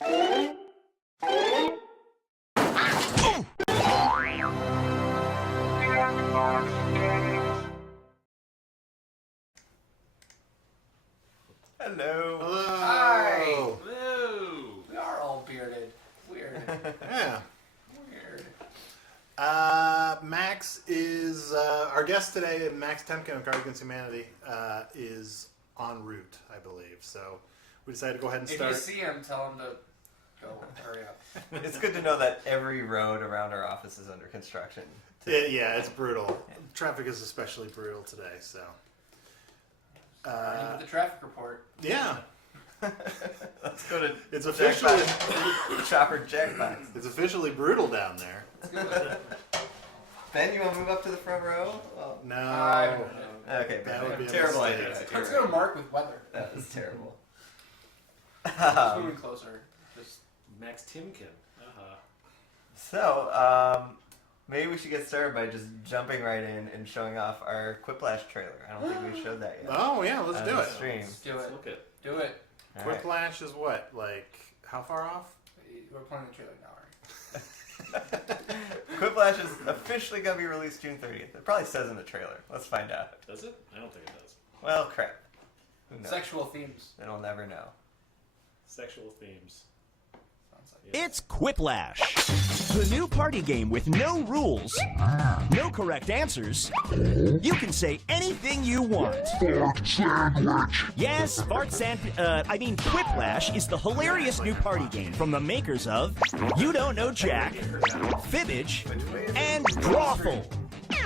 Hello. Hello. Hi. Hello. We are all bearded. Weird. Yeah. Weird. Max is our guest today. Max Temkin of Cards Against Humanity is en route, I believe. So we decided to go ahead and start. If you see him, tell him to go. Hurry up. It's good to know that every road around our office is under construction. Yeah, it's brutal. Traffic is especially brutal today. So. With the traffic report. Yeah. Let's go to It's officially Chopper Jackbox. It's officially brutal down there. Ben, you want to move up to the front row? Oh. No. Okay, That would be a terrible mistake. idea. Let's go to Mark with weather. That was terrible. Just moving closer. Just Max Temkin. So, maybe we should get started by just jumping right in and showing off our Quiplash trailer. I don't think we showed that yet. Oh yeah, let's on do the it. Stream. do Let's it. look at. Do it. All right. Quiplash is what? Like how far off? We're playing the trailer now, right? Quiplash is officially going to be released June 30th. It probably says in the trailer. Let's find out. Does it? I don't think it does. Well, crap. Who knows? Sexual themes. Then we'll never know. Sexual themes. Sounds like It's Quiplash, the new party game with no rules, no correct answers. You can say anything you want. Fart sandwich. Yes, Quiplash is the hilarious new party game from the makers of You Don't Know Jack, Fibbage, and Drawful.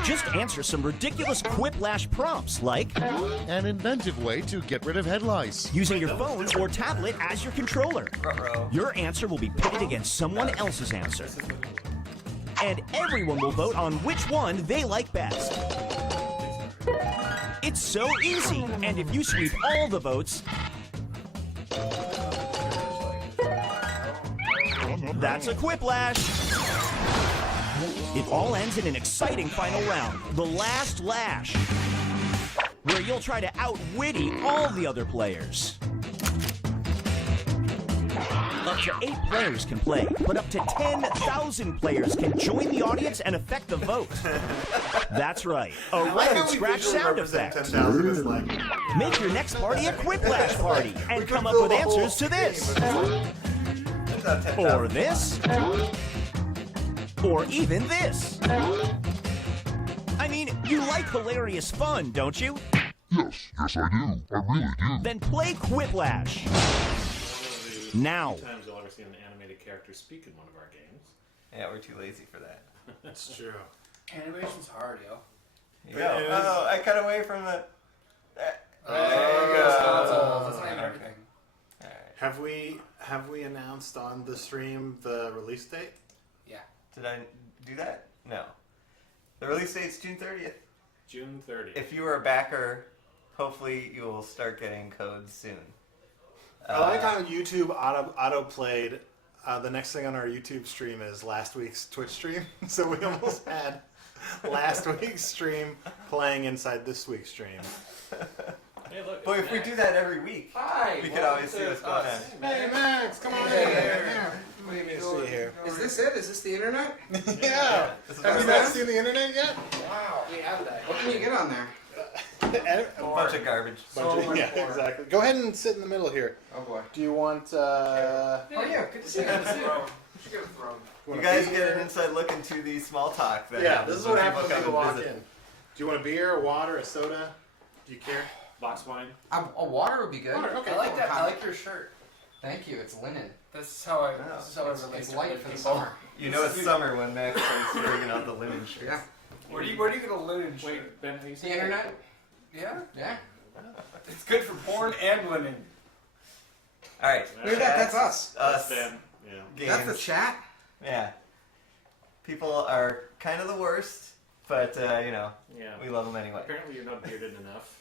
Just answer some ridiculous Quiplash prompts like An inventive way to get rid of head lice. using your phone or tablet as your controller. Ruh-roh. Your answer will be pitted against someone else's answer. And everyone will vote on which one they like best. It's so easy, and if you sweep all the votes, that's a Quiplash. It all ends in an exciting final round, the last lash, where you'll try to outwitty all the other players. Up to 8 players can play, but up to 10,000 players can join the audience and affect the vote. That's right, a record scratch sound effect. 10,000 is like. Make your next party a Quiplash party and come up with answers to this, That's not 10,000. or this, or even this. I mean, you like hilarious fun, don't you? Yes, I do. I really do. Then play Quiplash. Now. Sometimes you'll ever see an animated character speak in one of our games. Yeah, we're too lazy for that. That's true. animation's hard, yo. Here you go. It is- Oh, I cut away from the... There you That's go. That's not even everything. All right. Have we announced on the stream the release date? Yeah. Did I do that? No. The release date's June 30th. June 30th. If you are a backer, hopefully you will start getting codes soon. I like how YouTube auto played. The next thing on our YouTube stream is last week's Twitch stream, so we almost had last week's stream playing inside this week's stream. Hey, look. But if we do that every week, Hi. we could always see what's going on. Hey Max, come on in Hey, here. What do you see here? Is this it? Is this the internet? Yeah. This is Have our you not best. seen the internet yet? Wow. We have that. What can you get on there? A bunch of garbage. Yeah, exactly. Go ahead and sit in the middle here. Oh boy. Do you want? Oh yeah, good to see you. We should get a throne. You guys get an inside look into the small talk. That Yeah, this is what happens when come you and walk visit. in. Do you want a beer, a water, a soda? Do you care? Box wine. A water would be good. Water, okay. I like that. I like your shirt. Thank you. It's linen. This is how I. Oh. This is how I It's, relate it's to light other for the people. summer. You know it's summer when Max starts bringing out the linen shirts. Yeah. Where do you get a linen shirt? Wait, Ben, have you seen The internet? Yeah. Yeah. It's good for porn and linen. All right. Look at that. That's us. Us. Ben. Yeah. Games. That's the chat. Yeah. People are kind of the worst, but Yeah. we love them anyway. Apparently you're not bearded enough.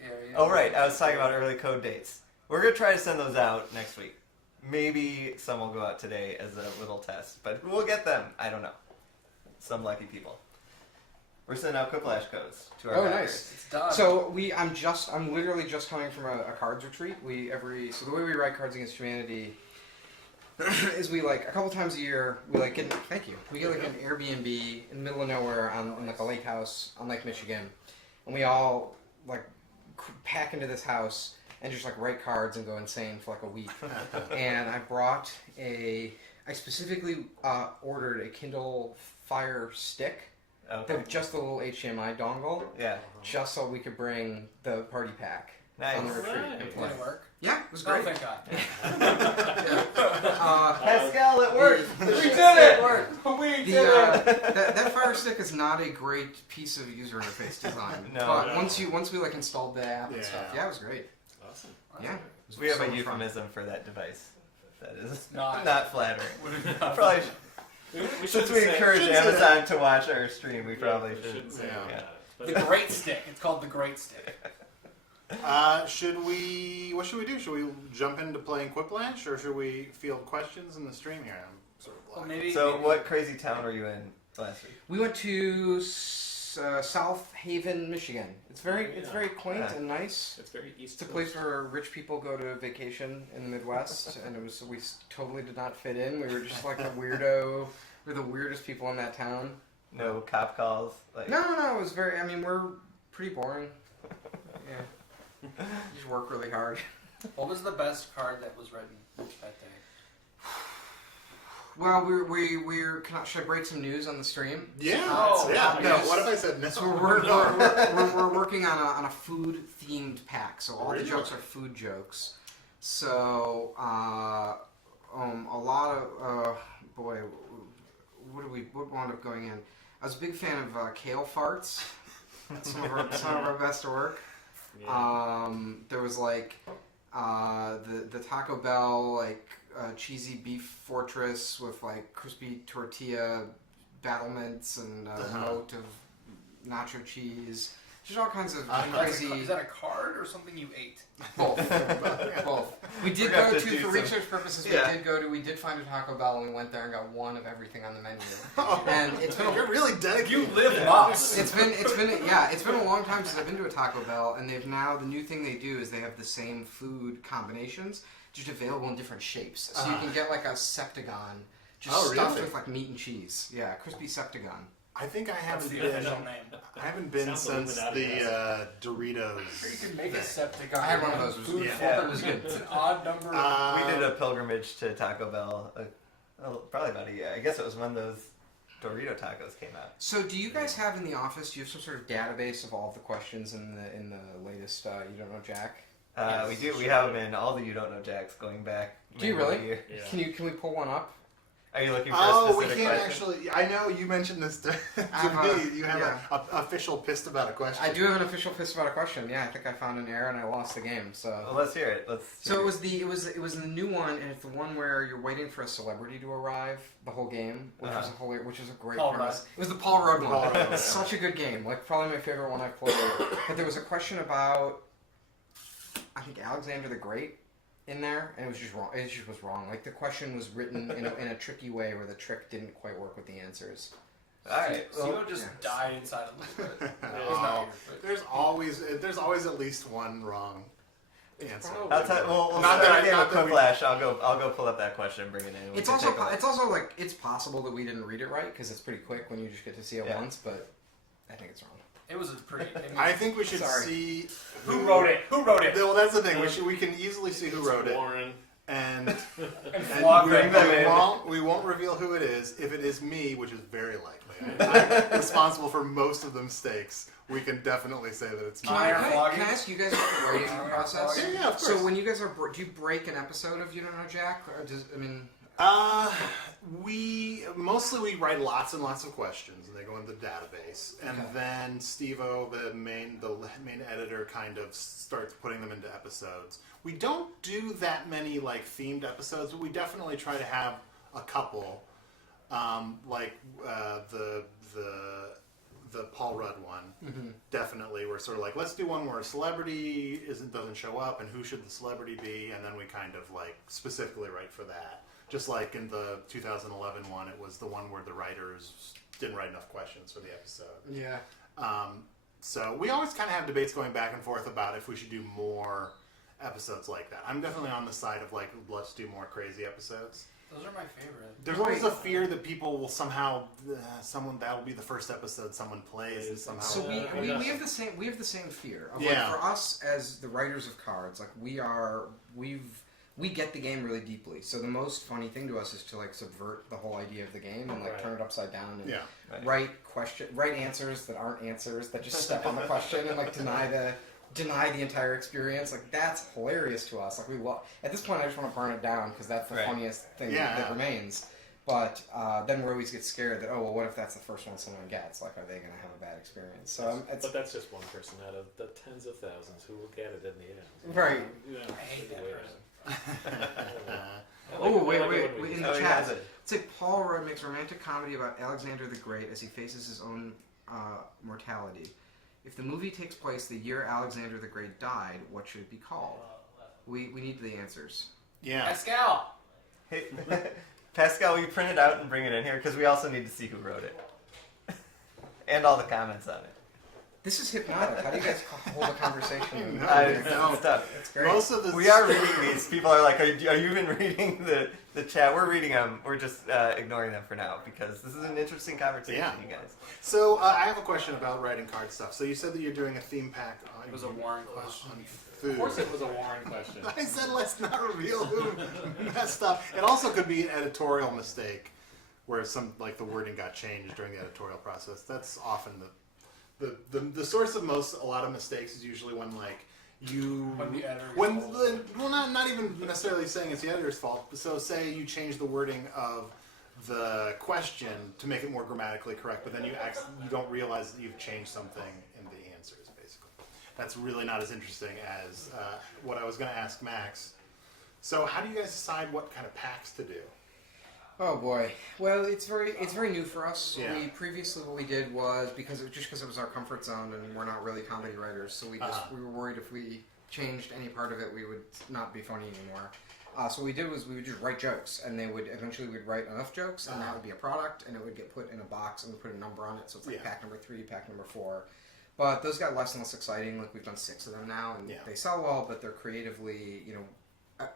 Yeah. Oh right, I was talking about early code dates. We're gonna try to send those out next week. Maybe some will go out today as a little test, but we'll get them. I don't know. Some lucky people. We're sending out Quiplash codes to our Oh, backers. nice. It's done. So I'm literally just coming from a cards retreat. So the way we write Cards Against Humanity is we like a couple times a year we like get thank you. We get like an Airbnb in the middle of nowhere in like a lake house on Lake Michigan, and we all like pack into this house and just like write cards and go insane for like a week. And I specifically ordered a Kindle Fire Stick. Okay. With just a little HDMI dongle. Yeah. Just so we could bring the party pack on the Nice. retreat. Nice. and play. Did it work? Yeah, it was Oh, great. thank God. Pascal, it worked. We The did shit it! worked. That Fire Stick is not a great piece of user interface design. No. But No. once we like installed the app and Yeah. stuff, yeah, it was great. Awesome. Yeah. It was We have so a much fun. euphemism for that device. That is Not- flattering. Not- Probably We since shouldn't we say- encourage shouldn't say Amazon to watch our stream, we probably we should. shouldn't say Yeah. that. The But Great Stick. It's called the Great Stick. Should we? What should we do? Should we jump into playing Quiplash, or should we field questions in the stream here? I'm sort of Well, black. maybe. So, maybe- what crazy town were you in last week? We went to South Haven, Michigan. It's very quaint Yeah. and nice. it's very east. It's a place where rich people go to vacation in the Midwest, and we totally did not fit in. We were just like the weirdo. We're the weirdest people in that town. No cop calls. Like No. It was very. I mean, we're pretty boring. Yeah. You just work really hard. What was the best card that was written that day? Well, should I break some news on the stream? Yeah. Oh, yeah. No. yes. What if I said no? So we're working on a food themed pack. So all the Really? jokes are food jokes. So a lot of what wound up going in? I was a big fan of kale farts. That's some of our best work. There was like the Taco Bell like cheesy beef fortress with like crispy tortilla battlements and a moat of nacho cheese. Just all kinds of crazy. Is that a card or something you ate? Both. Both. We did We're gonna go have to to, do for some- research purposes, Yeah. we did find a Taco Bell and we went there and got one of everything on the menu. Oh, And it's been you're really dedicated. You live lost. it's been a long time since I've been to a Taco Bell, and they've now the new thing they do is they have the same food combinations just available in different shapes. So you can get like a septagon just Oh, stuffed really? with like meat and cheese. Yeah, crispy septagon. I think I That's haven't the been. official name. I haven't been Sounds since Illuminati-esque. the Doritos. You can make a thing. Septicon. I had one of those. It was Food good. Yeah. It was good. It's an odd number. we did a pilgrimage to Taco Bell. Probably about a year. I guess it was when those Dorito tacos came out. So, do you guys have in the office? Do you have some sort of database of all of the questions in the latest You Don't Know Jack? We do. We have them in all the You Don't Know Jacks going back. Do you maybe a really? year. Yeah. Can we pull one up? Are you looking for Oh, a we specific can't question? actually. I know you mentioned this to have me. You have yeah. an official pissed about a question. I do have an official piss about a question. Yeah, I think I found an error and I lost the game. So. Well, let's hear it. So it was the new one, and it's the one where you're waiting for a celebrity to arrive the whole game, which was a great Paul premise. Rudd. It was the Paul Rudd one. Paul Rudd, It's such a good game, like probably my favorite one I've played. But there was a question about, I think Alexander the Great, in there, and it was just wrong. It just was wrong. Like the question was written in a tricky way where the trick didn't quite work with the answers. All right. Well, Simo just died inside a little bit. Oh, there's always at least one wrong answer. I'll tell. We'll Not start that I- a game not of that we- Quiplash. I'll go pull up that question and bring it in. We It's can also take a look. it's also like it's possible that we didn't read it right because it's pretty quick when you just get to see it Yeah. once, but I think it's wrong. It was a pretty. I think we should Sorry. see Who wrote it? Who wrote it? Well, that's the thing. We can easily see who wrote it, Warren. and And flog we, them. them in. we won't reveal who it is. If it is me, which is very likely, I'm responsible for most of the mistakes. We can definitely say that it's me. Can Iron I flogging? ask you guys about the writing process? Yeah, of course. So when you guys are, do you break an episode of You Don't Know Jack? Or We write lots and lots of questions, and they go into the database, and then Steve-O, the main editor, kind of starts putting them into episodes. We don't do that many like themed episodes, but we definitely try to have a couple, like the Paul Rudd one. Mm-hmm. Definitely, we're sort of like, let's do one where a celebrity doesn't show up, and who should the celebrity be, and then we kind of like specifically write for that. Just like in the 2011 one, it was the one where the writers didn't write enough questions for the episode. Yeah. So we always kind of have debates going back and forth about if we should do more episodes like that. I'm definitely on the side of like, let's do more crazy episodes. Those are my favorite. There's always a fear that people will somehow, that will be the first episode someone plays, and somehow. So we have the same fear. Of, Yeah. like, for us as the writers of cards, like we get the game really deeply. So the most funny thing to us is to like subvert the whole idea of the game and like turn it upside down and write answers that aren't answers, that just step on the question and like deny the entire experience. Like that's hilarious to us. Like we love. At this point, I just want to burn it down because that's the funniest thing that remains. But then we always get scared that, oh well, what if that's the first one someone gets? Like, are they going to have a bad experience? So but that's just one person out of the tens of thousands who will get it in the end. Right. I hate that person. Wait, in the chat. it. It's like Paul Rudd makes a romantic comedy about Alexander the Great as he faces his own mortality. If the movie takes place the year Alexander the Great died, what should it be called? We need the answers. Yeah. Pascal. Hey, Pascal, will you print it out and bring it in here? Because we also need to see who wrote it. And all the comments on it. This is hypnotic. How do you guys hold a conversation? It's tough. It's great. Most of the We are reading these. People are like, are you even reading the chat? We're reading them. We're just ignoring them for now because this is an interesting conversation, you guys. So I have a question about writing card stuff. So you said that you're doing a theme pack on, It was a Warren question. on food. Of course, it was a Warren question. I said let's not reveal who messed up. It also could be an editorial mistake where some like the wording got changed during the editorial process. That's often the source of a lot of mistakes is usually when like When the editor not even necessarily saying it's the editor's fault. So say you change the wording of the question to make it more grammatically correct, but then you don't realize that you've changed something in the answers. Basically, that's really not as interesting as what I was going to ask Max. So how do you guys decide what kind of packs to do? Oh boy. Well, it's very new for us. Yeah. Previously what we did was because it was our comfort zone and we're not really comedy writers, so we were worried if we changed any part of it we would not be funny anymore. So what we did was we would just write jokes, and we'd write enough jokes, and that would be a product, and it would get put in a box, and we put a number on it, so it's like pack number 3, pack number 4. But those got less and less exciting. Like we've done 6 of them now, and they sell well, but they're creatively,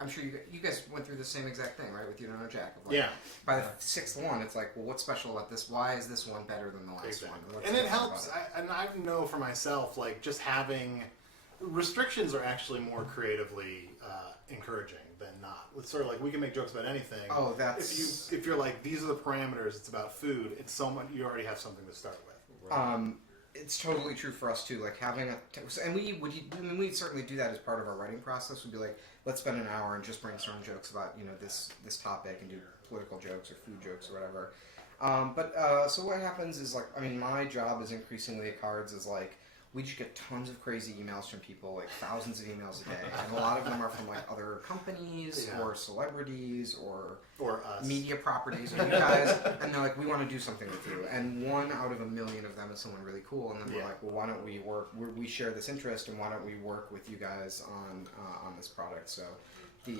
I'm sure you guys went through the same exact thing, right, with You Don't Know Jack. Of like, by the 6th one, it's like, well, what's special about this? Why is this one better than the last one? And it helps. I know for myself, like just having restrictions are actually more creatively encouraging than not. It's sort of like we can make jokes about anything. Oh, that's if you're like these are the parameters. It's about food. It's so much. You already have something to start with. It's totally true for us too. Like having and we'd certainly do that as part of our writing process. We'd be like, let's spend an hour and just brainstorm jokes about this topic and do political jokes or food jokes or whatever. So what happens is like, my job is increasingly at Cards is like we just get tons of crazy emails from people, like thousands of emails a day, and a lot of them are from like other companies or celebrities or us. media properties or you guys, and they're like, we want to do something with you. And 1 out of 1,000,000 of them is someone really cool, and then we're like, well, why don't we work? We share this interest, and why don't we work with you guys on this product? So. I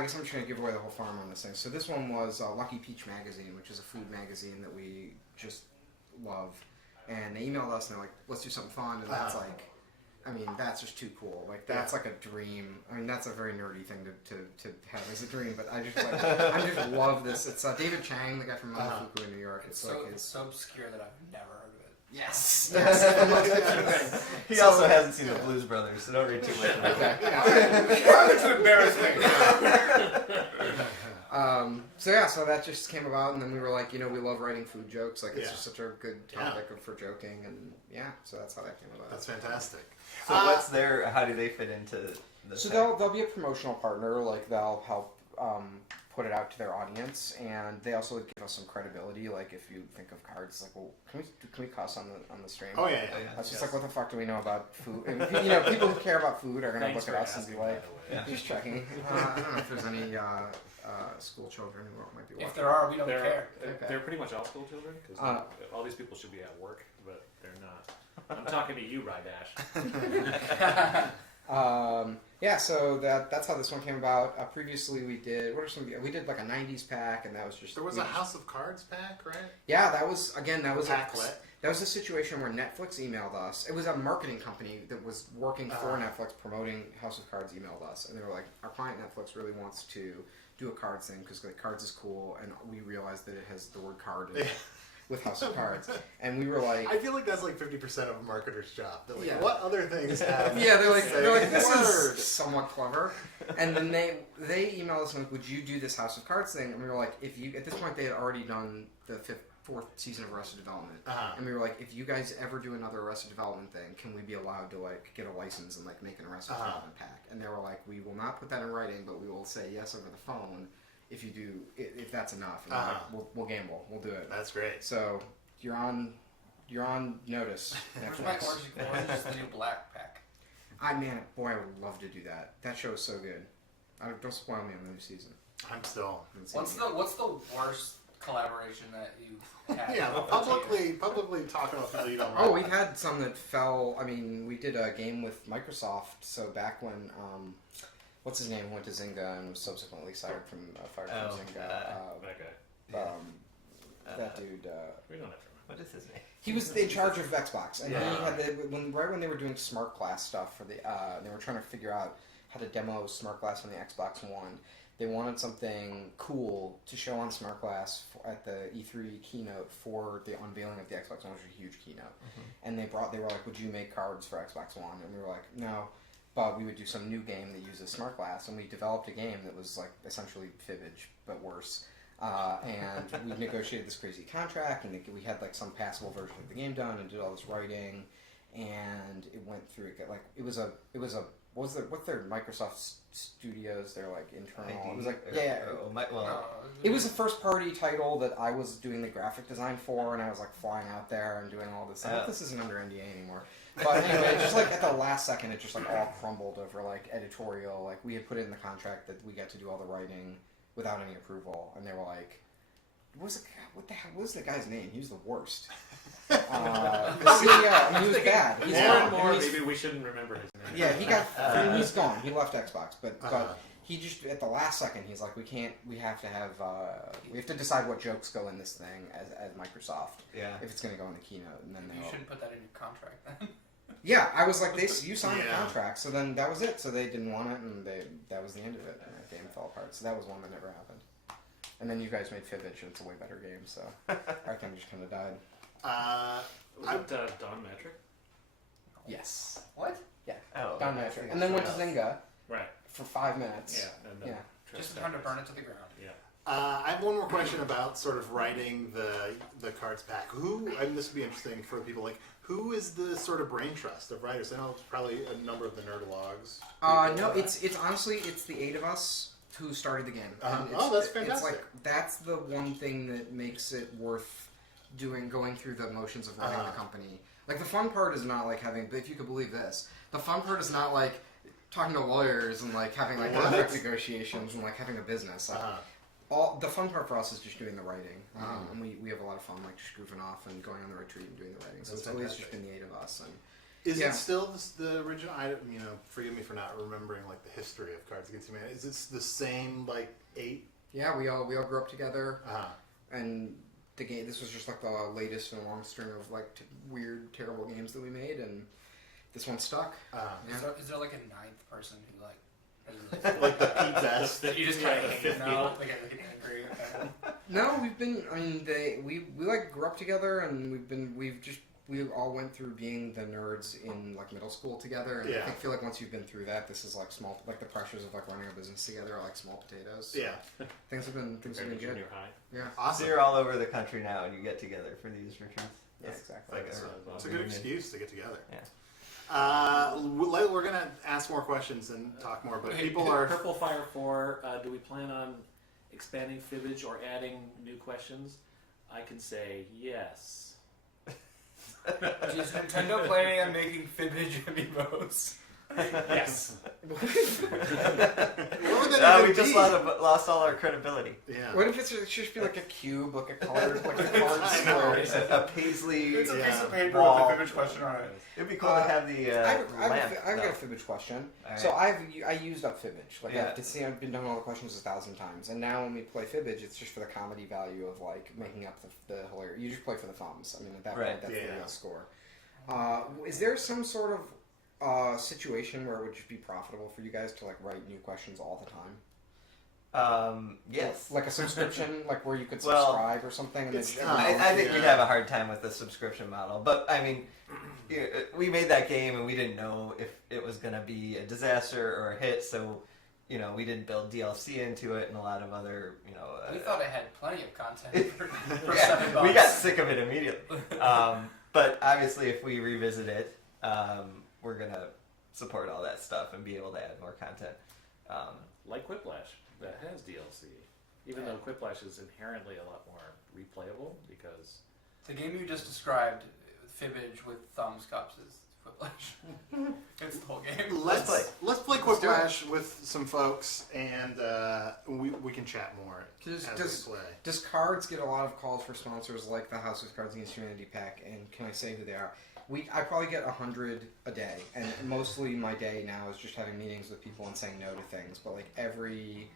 guess I'm just going to give away the whole farm on this thing. So this one was Lucky Peach Magazine, which is a food magazine that we just love. And they emailed us and they're like, let's do something fun. And that's like, that's just too cool. Like, that's like a dream. That's a very nerdy thing to have as a dream. But I just love this. It's David Chang, the guy from Momofuku in New York. It's so obscure that I've never heard of it. Yes. He also hasn't seen the Blues Brothers, so don't read too much into it. It's an embarrassing. So that just came about, and then we were like, we love writing food jokes. Like, it's just such a good topic for joking, and so that's how that came about. That's fantastic. So how do they fit into the So they'll be a promotional partner. Like, they'll help put it out to their audience, and they also give us some credibility. Like, if you think of Cards, it's like, well, can we cuss on the stream? Oh yeah. That's just like, what the fuck do we know about food? And, people who care about food are gonna look at us and be like, just checking. I don't know if there's any school children who might be watching. If there are, we don't care. They're pretty much all school children because all these people should be at work, but they're not. I'm talking to you, Rydash. Yeah, so that's how this one came about. Previously, we did we did like a '90s pack, and that was just There was a House of Cards pack, right? Yeah, that was Packlet. that was a situation where Netflix emailed us. It was a marketing company that was working for Netflix promoting House of Cards. Emailed us, and they were like, "Our client Netflix really wants to do a cards thing because like cards is cool, and we realized that it has the word card in it with House of Cards." And we were like, I feel like that's like 50% of a marketer's job. They're like, Yeah. what other things have? Yeah, they're like this word? is somewhat clever. And then they emailed us and like, would you do this House of Cards thing? And we were like, if you at this point they had already done the fourth season of Arrested Development, and we were like, if you guys ever do another Arrested Development thing, can we be allowed to like get a license and like make an Arrested Development pack? And they were like, we will not put that in writing, but we will say yes over the phone if you do if that's enough. And we're like, we'll gamble, we'll do it. That's great. So you're on notice. Where's my orange is the new black pack? I would love to do that. That show is so good. Don't spoil me on the new season. I'm still. What's the worst collaboration that you've had? Yeah, but publicly talking about people you don't. Oh, we've had some that fell. I mean, we did a game with Microsoft. So back when what's his name went to Zynga and was subsequently fired from Zynga. That guy. That dude. We don't have to remember. What is his name? He was in charge of Xbox, and Yeah. he had right when they were doing Smart Glass stuff for the, they were trying to figure out how to demo Smart Glass on the Xbox One. They wanted something cool to show on Smart Glass at the E3 keynote for the unveiling of the Xbox One, which was a huge keynote. And they were like, "Would you make cards for Xbox One?" And we were like, "No." But we would do some new game that uses Smart Glass, and we developed a game that was like essentially Fibbage but worse. And we negotiated this crazy contract, and we had like some passable version of the game done, and did all this writing, and it went through. What's their Microsoft Studios? They're like internal. It was like it was a first party title that I was doing the graphic design for, and I was like flying out there and doing all this. This isn't under NDA anymore. But anyway, just like at the last second, it just like all crumbled over like editorial. Like we had put it in the contract that we got to do all the writing without any approval, and they were like, what the hell was the guy's name? He was the worst. The CEO, he was bad. He's More and gone. more, maybe we shouldn't remember his name. Yeah, he's gone. He left Xbox, but he just at the last second, he's like, we have to decide what jokes go in this thing as Microsoft. Yeah. If it's going to go in the keynote, and then You shouldn't put that in your contract then. Yeah, I was like, you signed the contract, so then that was it. So they didn't want it, and that was the end of it. And that game fell apart. So that was one that never happened. And then you guys made Fibbage, and it's a way better game. So our thing just kind of died. Was it Don Metric? Yes. What? Yeah. Oh, Don Metric. And then went to Zynga Right. for 5 minutes. Yeah. And then Just trying to burn it to the ground. Yeah. I have one more question about sort of writing the cards pack. This would be interesting for people like, who is the sort of brain trust of writers? I know it's probably a number of the nerdologues. No, it's honestly, it's the 8 of us who started the game. That's fantastic. It's like, that's the one thing that makes it worth going through the motions of running the company. Like, the fun part is not like having, if you could believe this, the fun part is not like talking to lawyers and like having like contract negotiations and like having a business. Like, the fun part for us is just doing the writing, and we have a lot of fun like just goofing off and going on the retreat and doing the writing. So it's always just been the 8 of us. And is it still the original? Forgive me for not remembering like the history of Cards Against Humanity. Is it the same like 8? Yeah, we all grew up together, and the game. This was just like the latest in a long string of like weird, terrible games that we made, and this one stuck. Is there like a 9th person who like? Like the Pete Best. That you just kind of hate now, like an angry. No, we've been. I mean, we like grew up together, and we all went through being the nerds in like middle school together, and I feel like once you've been through that, this is like the pressures of like running a business together are like small potatoes. So things have been good. Junior high. Yeah, awesome. So you're all over the country now, and you get together for these retreats. yeah, exactly. It's a good excuse to get together. Yeah. We're gonna ask more questions and talk more, but people are. Purple Fire 4. Do we plan on expanding Fibbage or adding new questions? I can say yes. Is Nintendo planning on making Fibbage amiibos? Yes. What would that We even just be? lost all our credibility. Yeah. What if it should just be like a cube, like a colored, like a colored I know. square? A paisley It's a piece of paper wall. with a Fibbage question on it. It'd be cool to have the I've lamp. got though. a Fibbage question. All So right. I used up Fibbage. Like Yeah. I've been done all the questions 1,000 times, and now when we play Fibbage, it's just for the comedy value of like making up the hilarious. You just play for the thumbs. I mean, at that Right. point, that's the Yeah. real score. Is there some sort of situation where it would just be profitable for you guys to like write new questions all the time? Yes. Like a subscription, like where you could Well, subscribe or something. And it's then not. I think we'd Yeah. have a hard time with the subscription model. But I mean, we made that game and we didn't know if it was going to be a disaster or a hit. So, we didn't build DLC into it and a lot of other, We thought it had plenty of content for yeah, $7. we got sick of it immediately. But obviously, if we revisit it, we're going to support all that stuff and be able to add more content. Like Quiplash, that has DLC. Even though Quiplash is inherently a lot more replayable because The game you just described, Fibbage with thumbs cups, is Quiplash. It's the whole game. Let's play. Let's play Let's do it. Quiplash with some folks, and we can chat more Does- as does- we play. Does Cards get a lot of calls for sponsors like the House of Cards Against Humanity pack? And can I say who they are? I probably get 100 a day, and mostly my day now is just having meetings with people and saying no to things. But like every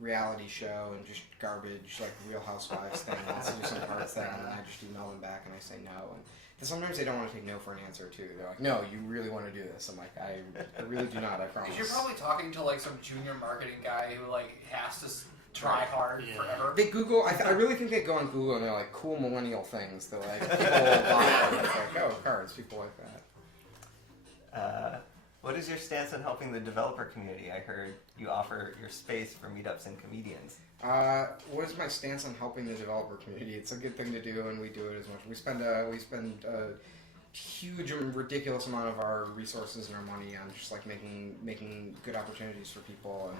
reality show and just garbage, like Real Housewives thing wants to do some cards thing, and then I just email them back and I say no. And sometimes they don't want to take no for an answer too. They're like, no, you really want to do this? I'm like, I really do not. I promise. Because you're probably talking to like some junior marketing guy who like has to try hard Yeah. forever. They Google. I really think they go on Google and they're like cool millennial things that like people buy. And it's like, oh, cards. People like that. What is your stance on helping the developer community? I heard you offer your space for meetups and comedians. What is my stance on helping the developer community? It's a good thing to do, and we do it as much. We spend a huge and ridiculous amount of our resources and our money on just like making good opportunities for people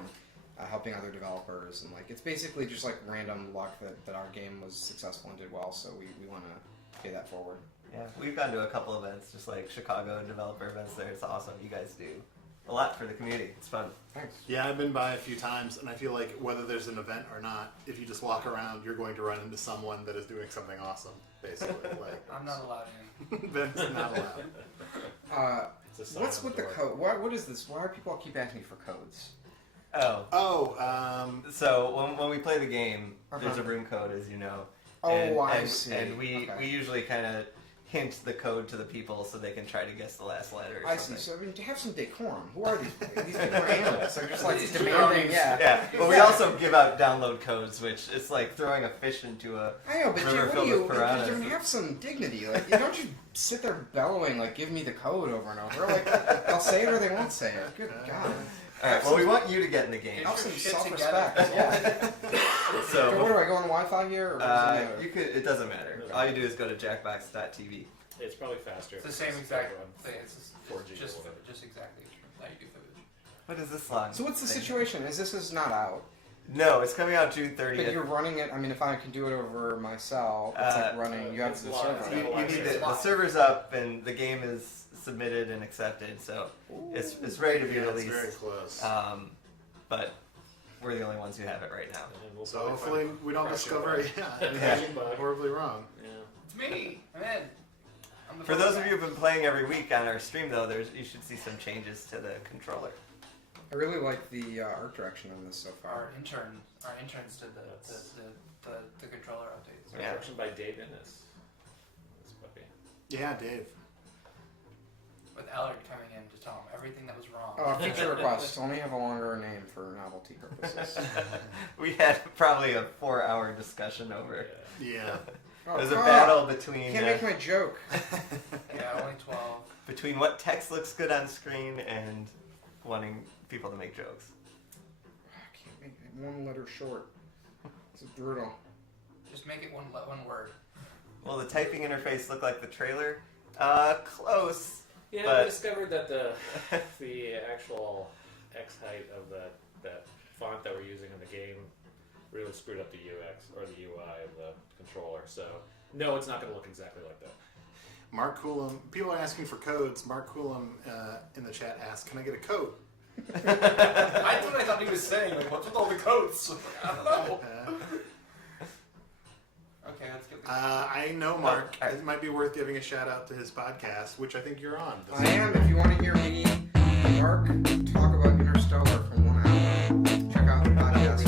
and helping other developers, and like it's basically just like random luck that our game was successful and did well. So we want to pay that forward. Yeah, we've gone to a couple events, just like Chicago developer events there. It's awesome. You guys do a lot for the community. It's fun. Thanks. Yeah, I've been by a few times, and I feel like whether there's an event or not, if you just walk around, you're going to run into someone that is doing something awesome, basically. Like, I'm not allowed in. that's not allowed. it's a sign What's on with the door. code? What is this? Why are people keep asking me for codes? Oh, so when we play the game, there's Uh-huh. a room code, as you know. Oh, and, I and, see. And we Okay. usually kind of hint the code to the people so they can try to guess the last letter or I see. something. So I mean, to have some decorum. Who are these people? These people are animals. They're just like These demanding. jabronis. Yeah. Yeah, but we also give out download codes, which is like throwing a fish into a I know, but river dude, what do filled you? with piranhas. You have some dignity. Like, you don't just sit there bellowing like, "Give me the code" over and over. Like, they'll say it or they won't say it. Good God. All right, well, we want you to get in the game. Get Have your some shit self-respect. together. Yeah. So So what do I go on Wi-Fi here? Or does you could. It doesn't matter. All you do is go to jackbox.tv. It's probably faster. It's the same exact thing. It's 4G just or whatever. exactly how you do Fibbage. What is this song? So what's the thing? situation? This is not out, No, it's coming out June but 30th. you're running it. I mean, if I can do it over my cell, it's like running. You have it's the live. server. You need It's the live. server's up and the game is submitted and accepted, so it's ready to be Yeah, it's released. very close. But we're the only ones who have it right now. And we'll So probably hopefully find we don't crashing discover bug. anything horribly wrong. Yeah. It's me. I'm in. I'm the For those of guy. you who've been playing every week on our stream, though, you should see some changes to the controller. I really like the art direction on this so Our far. interns did the controller updates. Yeah. Direction by Dave Innes. This puppy. Yeah, Dave. With Allard coming in to tell him everything that was wrong. Feature request. Only have a longer name for novelty purposes. We had probably a 4-hour discussion over. Yeah. Oh, There's a God. battle between Can't make my joke. Yeah, only 12. between what text looks good on screen and wanting people to make jokes. I can't make it one letter short. This is brutal. Just make it one word. Will the typing interface look like the trailer? Close. Yeah, But- we discovered that the actual X height of that font that we're using in the game really screwed up the UX or the UI of the controller. So no, it's not going to look exactly like that. Mark Coulomb. People are asking for codes. Mark Coulomb in the chat asked, "Can I get a code?" That's what I thought he was saying. Like, what's with all the coats? I don't know. Okay, let's get the I know Mark. Alright. It might be worth giving a shout out to his podcast, which I think you're on. I am. If you want to hear me, Mark, talk about Interstellar for 1 hour, check out the podcast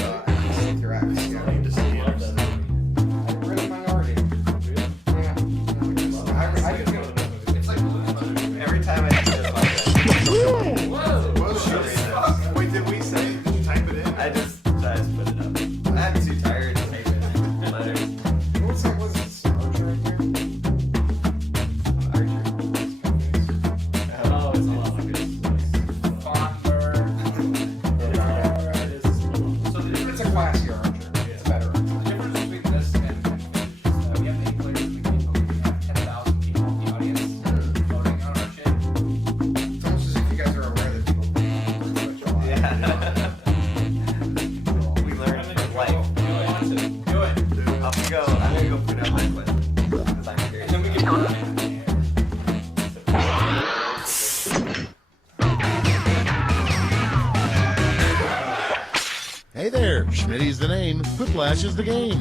with your ex. I Yeah. need to see Love it. that movie. I'm really minority. Really? Yeah. I just go. It's like Blues Brothers. Every time I do this podcast, Whoa! Whoa, wait, did we say? Did you type it in? I just put it up. I'm too tired to type in letters. What's this? Archer right here? Oh, it's a lot like it. Fonder. So the difference It's a classy Archer. It's better. The difference between this and we have 8 players in the game, but we have 10,000 people in the audience voting on our shit. It's almost as if you guys are aware that people pretty much a lot. Yeah. We learned from life. Do it. Off we go. I'm gonna go put out my clip. Because I'm curious. And then we can burn it in the air. Hey there, Schmitty's the name, Quiplash is the game.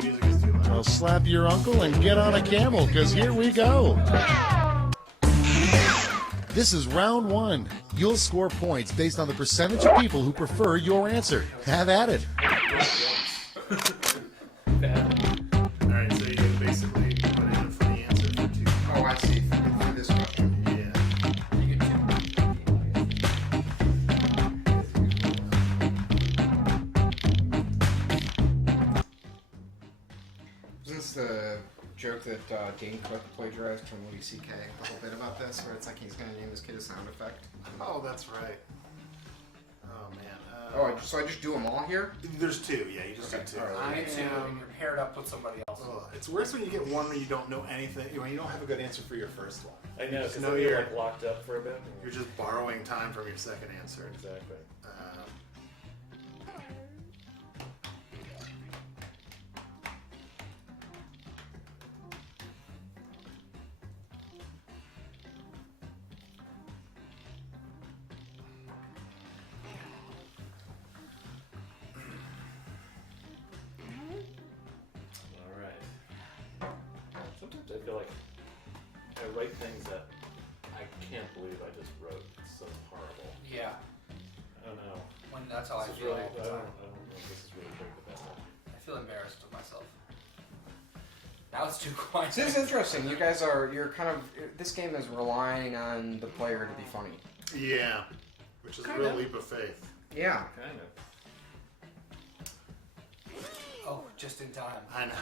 Music is too loud. Well, slap your uncle and get on a camel, because here we go. This is round 1. You'll score points based on the percentage of people who prefer your answer. Have at it. Alright, so you can basically put in a funny answer for 2. Oh, I see. For this question. Yeah. You get Isn't this the joke that Dane Cook plagiarized from Louis C.K. a little bit about this, where it's like he's going to name his kid a sound effect? Oh, that's right. Oh, man. So I just do them all here? There's 2. Yeah, you just Okay, do 2. alright. I am you're paired up with somebody else. It's worse when you get one where you don't know anything, when you don't have a good answer for your first one. I know, Just because know then you're you're- like locked up for a bit. You're just borrowing time from your second answer. Exactly. All right. Sometimes I feel like I write things that I can't believe I just wrote. It's so horrible. Yeah. I don't know. When that's how I This is feel really, all the I don't time. know if this is really big the best. I feel embarrassed with myself. Now it's too quiet. So this is interesting. You're kind of, this game is relying on the player to be funny. Yeah. Which is a Kind real of. leap of faith. Yeah. Kind of. Oh, just in time. I know.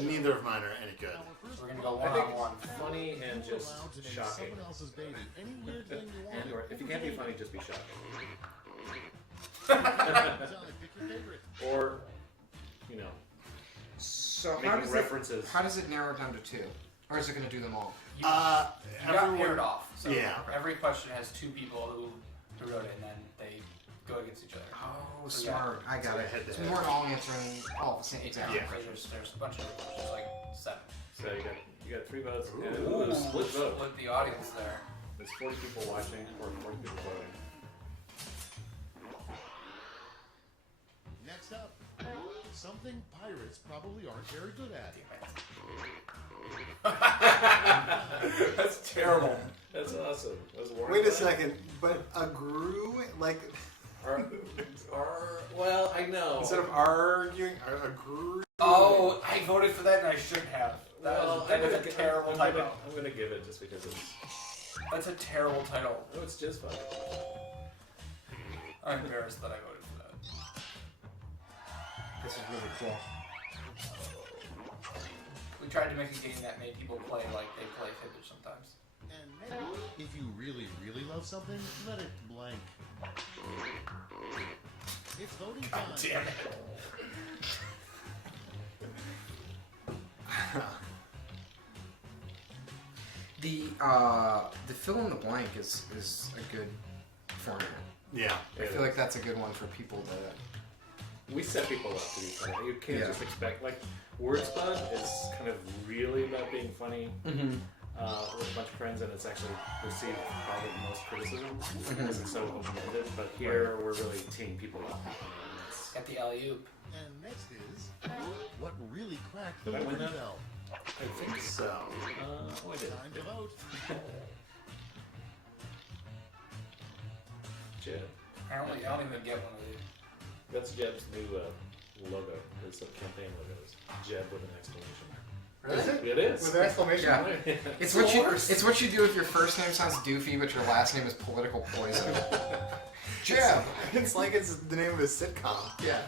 Neither of mine are any good. So we're gonna go I think one-on-one. funny and just shocking. Someone else's baby. Any weird thing you want. And or if you can't be funny, just be shocking. Pick your favorite. Or, you know, So making references. how does it narrow it down to 2? Or is it going to do them all? You got Everyone- paired off. So Yeah. every question has 2 people who wrote it, and then they go against each other. Oh, So, yeah. smart. I got So it. head to So we head. weren't all answering all at the same time. Yeah. So there's a bunch of questions, like 7. So you got 3 votes. Ooh. Ooh, split vote. Split the audience there. There's 40 people watching or 40 people voting. Next up, something pirates probably aren't very good at. That's terrible. That's awesome. That's Warren Wait a Buffett. second, but agree, like, Well, I know. instead of arguing, agree. Oh, I voted for that and I shouldn't have. That Well, is a terrible title. I'm gonna give it just because it's. That's a terrible title. No, it's just fun. I'm embarrassed that I voted for that. This is really cool. We tried to make a game that made people play like they play Fibbage sometimes. And maybe if you really, really love something, let it blank. It's voting time. Damn it. The fill in the blank is a good format. Yeah. I feel like that's a good one for people to. We set people up to be funny. You can't Yeah. just expect, like, Word Spud is kind of really about being funny. Mm-hmm. with a bunch of friends, and it's actually received probably the most criticism because it's so open-ended. But here we're really teeing people up. Got the alley-oop. And next is what really cracked the Did I win winning that? bell. I think so. I did. Time to vote. Jeb. I don't even get one of these. That's Jeb's new logo. His campaign logo is Jeb with an exclamation mark. Really? It is. With an exclamation Yeah. mark? It's what you do if your first name sounds doofy, but your last name is political poison. Jeb. It's like it's the name of a sitcom. Yeah.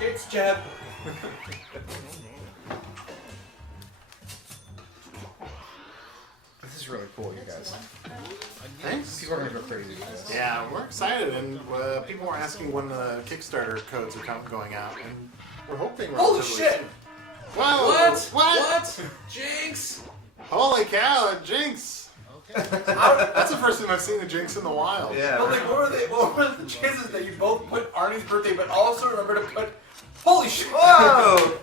It's Jeb. This is really cool, you guys. Thanks. People are gonna go crazy for this. Yeah, we're excited, and people were asking when the Kickstarter codes are going out, and we're hoping. Holy relatively shit! soon. Whoa! What? Jinx! Holy cow! A Jinx! Okay. That's the first time I've seen a Jinx in the wild. Yeah. But like, what were the chances that you both put Arnie's birthday, but also remember to put? Holy shit! Whoa!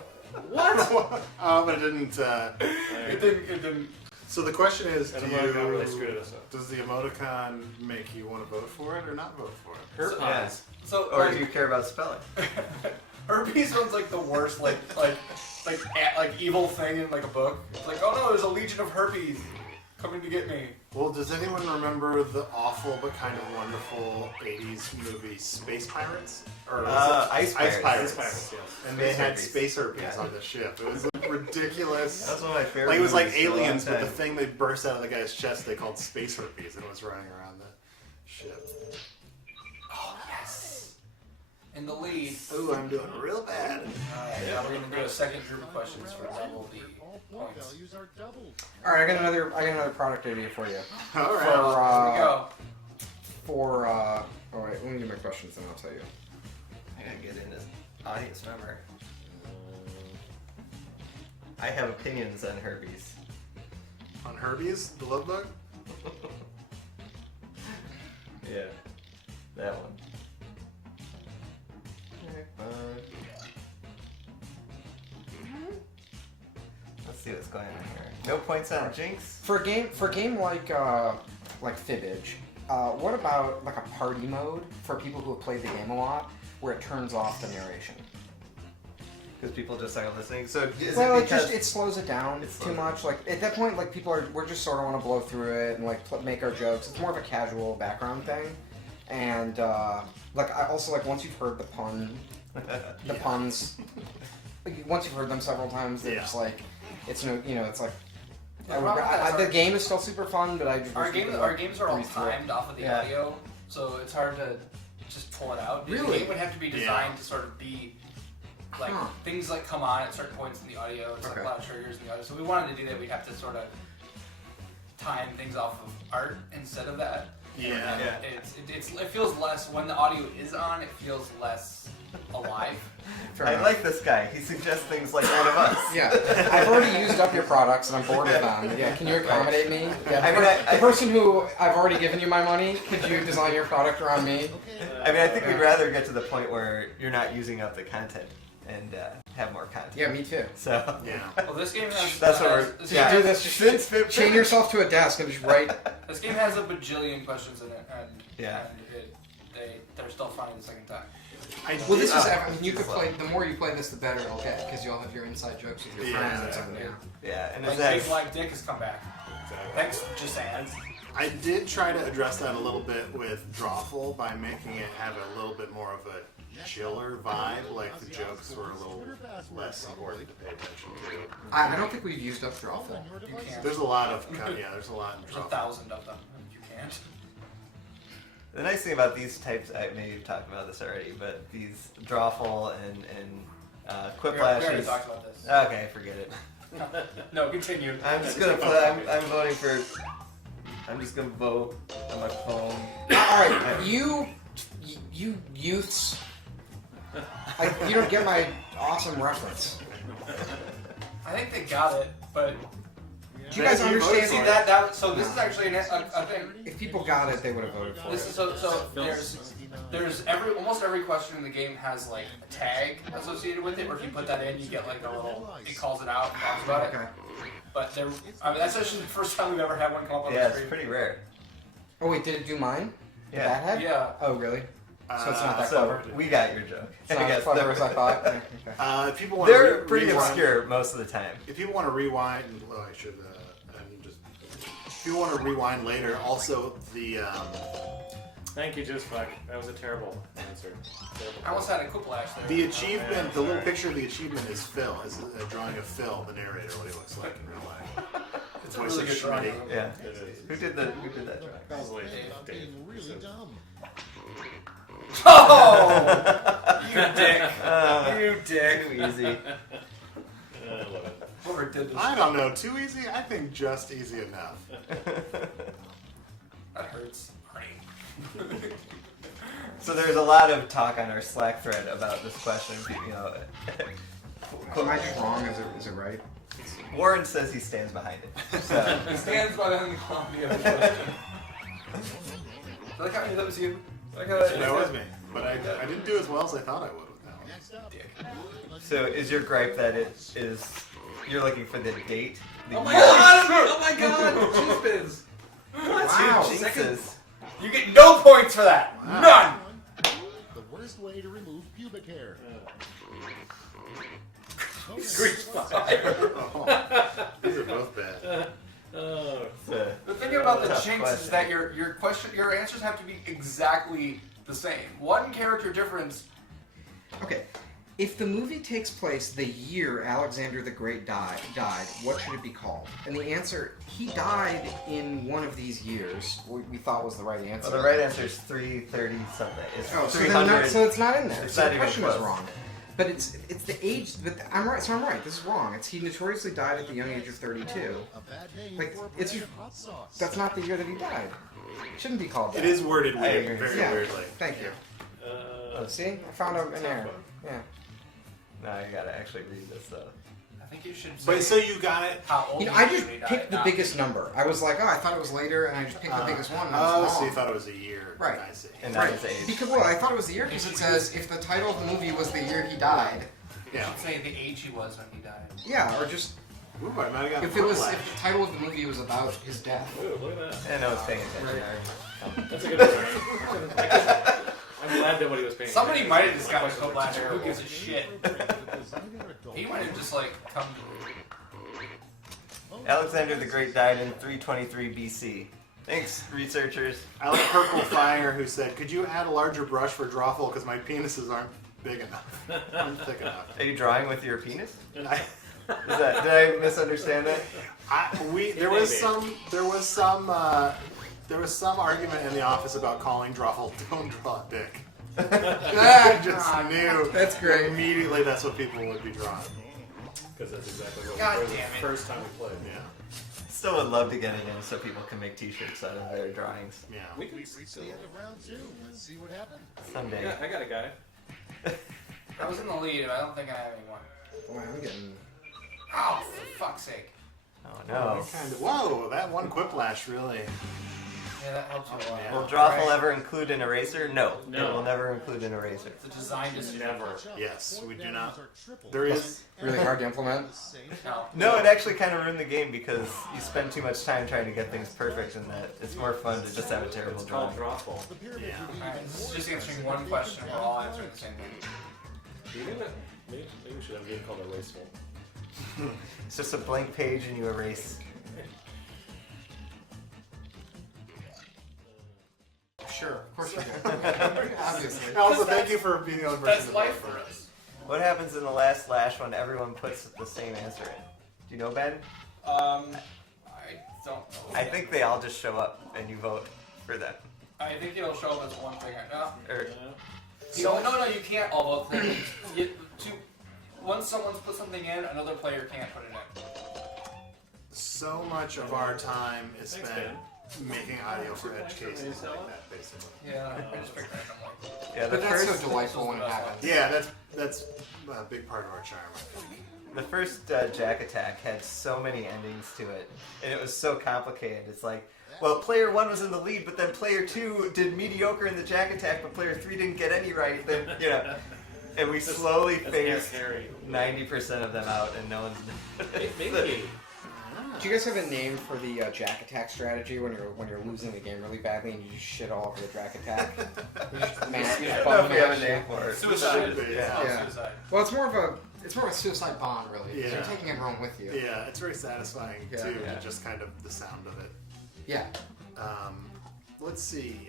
What? But it didn't. It didn't. So the question is, And do emoticon really you, screwed us up. does the emoticon make you want to vote for it or not vote for it? Her Yeah. eyes. So Or like, do you care about spelling? herpes sounds like the worst, like evil thing in like a book. It's like, oh no, there's a legion of herpes coming to get me. Well, does anyone remember the awful but kind of wonderful 80s movie Space Pirates? Or was it Ice Pirates. Pirates. Space Pirates, yes. And they Space had herpes. space herpes Yeah. on the ship. It was ridiculous. That's one of my favorite. Like it was like movies for a long aliens, but the time. thing that burst out of the guy's chest they called space herpes, and it was running around the ship. Oh yes. In the lead. Ooh, I'm doing real bad. Alright, now we're gonna do a second group of questions for double the All point points. values are doubled. All right, I got another product idea for you. All For, right. Here we go. Oh wait, let me do my questions and I'll tell you. I gotta get in this audience member. I have opinions on herpes. On Herbies, the love bug. Yeah, that one. Let's see what's going on here. No points on Jinx. For a game like Fibbage, what about like a party mode for people who have played the game a lot, where it turns off the narration? Because people just aren't listening. So is Well, it because it slows it down It slows too it much. Like at that point, like we're just sort of want to blow through it and like make our jokes. It's more of a casual background thing, and like I also like once you've heard the puns, like, once you've heard them several times, they're Yeah. just like it's it's like. The problem with that is The our- game is still super fun, but I just Our wish we games, could, our like, games are all breeze through it. timed off of the Yeah. audio, so it's hard to just pull it out. The Really? game would have to be designed to sort of be like Huh. things like come on at certain points in the audio. It's like Okay. a lot of triggers in the audio. So we wanted to do that. We'd have to sort of time things off of art instead of that. Yeah. And Yeah. it feels less when the audio is on. It feels less alive. Fair I enough. like this guy. He suggests things like one of us. Yeah, I've already used up your products and I'm bored of them. Yeah, can you accommodate me? Yeah, I mean, the person who I've already given you my money, could you design your product around me? I mean, I think we'd rather get to the point where you're not using up the content and have more content. Yeah, me too. So Yeah. Well, this game has. that's what has, we're. this Yeah. game do this. Since Chain yourself to a desk and just write. This game has a bajillion questions in it, and Yeah. they're still funny the second time. Well, this is. Ah, I mean, you could play. The more you play this, the better it'll get because you'll have your inside jokes with your Yeah. friends and something. Yeah, and Like it's Big Black Dick has come back. Thanks, Jisan. I did try to address that a little bit with Drawful by making it have a little bit more of a chiller vibe, like the jokes were a little less important to pay attention to. I don't think we've used up Drawful. You can't. There's a lot of, there's a lot in There's Drawful. 1,000 of them. You can't. The nice thing about these types, I maybe you've talked about this already, but these Drawful and We Quiplash already is. talked about this. Okay, forget it. No, continue. I'm just gonna play. I'm voting for. I'm just gonna vote on my phone. All right, you youths. You don't get my awesome reference. I think they got it, but Do you guys understand? See that? So this is actually a thing. If people got it, they would have voted for This it. is there's almost every question in the game has like a tag associated with it, or if you put that in, you get like a little. It calls it out and talks about it. Okay. But that's actually the first time we've ever had one come up on Yeah, the it's screen. pretty rare. Oh wait, did it do mine? Yeah. That head? Yeah. Oh really? So it's not that So clever. we got your joke. It's not as clever as I thought. Okay. If people want They're to pretty rewind, obscure most of the time. If people want to rewind, well, I should. If you want to rewind later, also the. Thank you, Just Fuck. That was a terrible answer. I almost had a Quiplash there. The achievement, the little picture of the achievement is Phil, is a drawing of Phil, the narrator, what he looks like in real life. It's a really good drawing. Yeah. It is. Who did that drawing? Probably Dave. Really dumb. Oh! You dick. You dick. Too easy. I love it. Whoever did this. I don't know, too easy? I think just easy enough. That hurts. So there's a lot of talk on our Slack thread about this question. You know, Am I just wrong? Is it right? Warren says he stands behind it. So He stands by the quality of the question. I like how that was you. I like how That was me. But I didn't do as well as I thought I would with that one. Next up. So is your gripe that it is you're looking for the date? The Oh my year? god! Oh my god! Cheese Wow. Two jinxes. You get no points for that. None. The worst way to remove pubic hair. Oh, these are both bad. The thing about the Tough Jinx is question. that your answers have to be exactly the same. One character difference. Okay. If the movie takes place the year Alexander the Great died, what should it be called? And the answer, he died in one of these years. We thought was the right answer. Well, the right answer is 330 something. It's Oh, so 300. so it's not in there. It's So not the even question is close. wrong. But it's the age. But I'm right. So I'm right. This is wrong. He notoriously died at the young age of 32. A bad name Like, for a it's- brand of hot sauce. That's not the year that he died. It shouldn't be called that. It is worded I weird, agree. very Yeah. weirdly. Thank you. Uh, See, I found an error. Yeah. Now I gotta actually read this though. I think you should. But so say you got it. how old You know, he I just actually died, picked the not- biggest number. I was like, oh, I thought it was later, and I just picked the biggest one. And I was Oh, wrong. so you thought it was a year. Right. I see. And not his age. Because I thought it was the year because it says if the title of the movie was the year he died. Yeah. Should say the age he was when he died. Yeah, or just Ooh, I might have got if it was Quiplash. if the title of the movie was about his death. ooh, look at that. And I was paying attention. That's a good answer. I'm glad nobody was paying Somebody attention. might have just gotten a Questions were Quiplash. Who terrible. gives a shit? He might have just like come. Alexander the Great died in 323 BC. Thanks, researchers. I like Purple Fire, who said, "Could you add a larger brush for Drawful because my penises aren't big enough, aren't thick enough." Are you drawing with your penis? I, Did I misunderstand that? there was some argument in the office about calling Drawful "Don't Draw a Dick." I just knew. That's great. Immediately, that's what people would be drawing. Because that's exactly what God we were damn the it. first time we played. Yeah, Still would love to get it in so people can make T-shirts out of their drawings yeah. We can Reach the end of round 2. Let's see what happens. someday. Yeah, I got a guy. I was in the lead, but I don't think I have anyone. Boy, I'm getting. Oh, for fuck's sake! Oh no. Whoa, that one Quiplash really. Yeah, that helps you a lot. Yeah. Will Drawful ever include an eraser? No. No. It will never include an eraser. It's a design decision. Never. Yes, we do not. There is. Really hard to implement. No. No, it actually kind of ruined the game because you spend too much time trying to get things perfect, and that it's more fun to just have a terrible It's called drawing. Drawful. Yeah. Alright, this is just answering one question. We're all answering the same thing. Maybe we should have a game called Erasable. It's just a blank page and you erase. Sure, of course you do. Obviously. Also, thank you for being the only person. That's to life vote for it. us. What happens in the last slash when everyone puts the same answer in? Do you know, Ben? I don't know. I think they all just show up and you vote for them. I think it'll show up as one thing. No, Or, no, you can't all vote things. Once someone's put something in, another player can't put it in. So much of our time is Thanks, spent Ben. making audio for edge cases like that, basically. Yeah, I just picked randomly. Yeah, the But that's first so delightful when it happens. Yeah, that's a big part of our charm, I think. the first Jack Attack had so many endings to it, and it was so complicated. It's like, well, player 1 was in the lead, but then player 2 did mediocre in the Jack Attack, but player 3 didn't get any right. Then and we slowly phased 90% of them out, and no one's. Maybe. Do you guys have a name for the Jack Attack strategy when you're losing the game really badly and you just shit all over the Jack Attack? You just I don't know if we have a name for it. Suicide. Yeah. Suicide. Well, it's more of a suicide bomb, really. Yeah. You're taking everyone with you. Yeah, it's very satisfying Yeah. too, Yeah. just kind of the sound of it. Yeah. Let's see.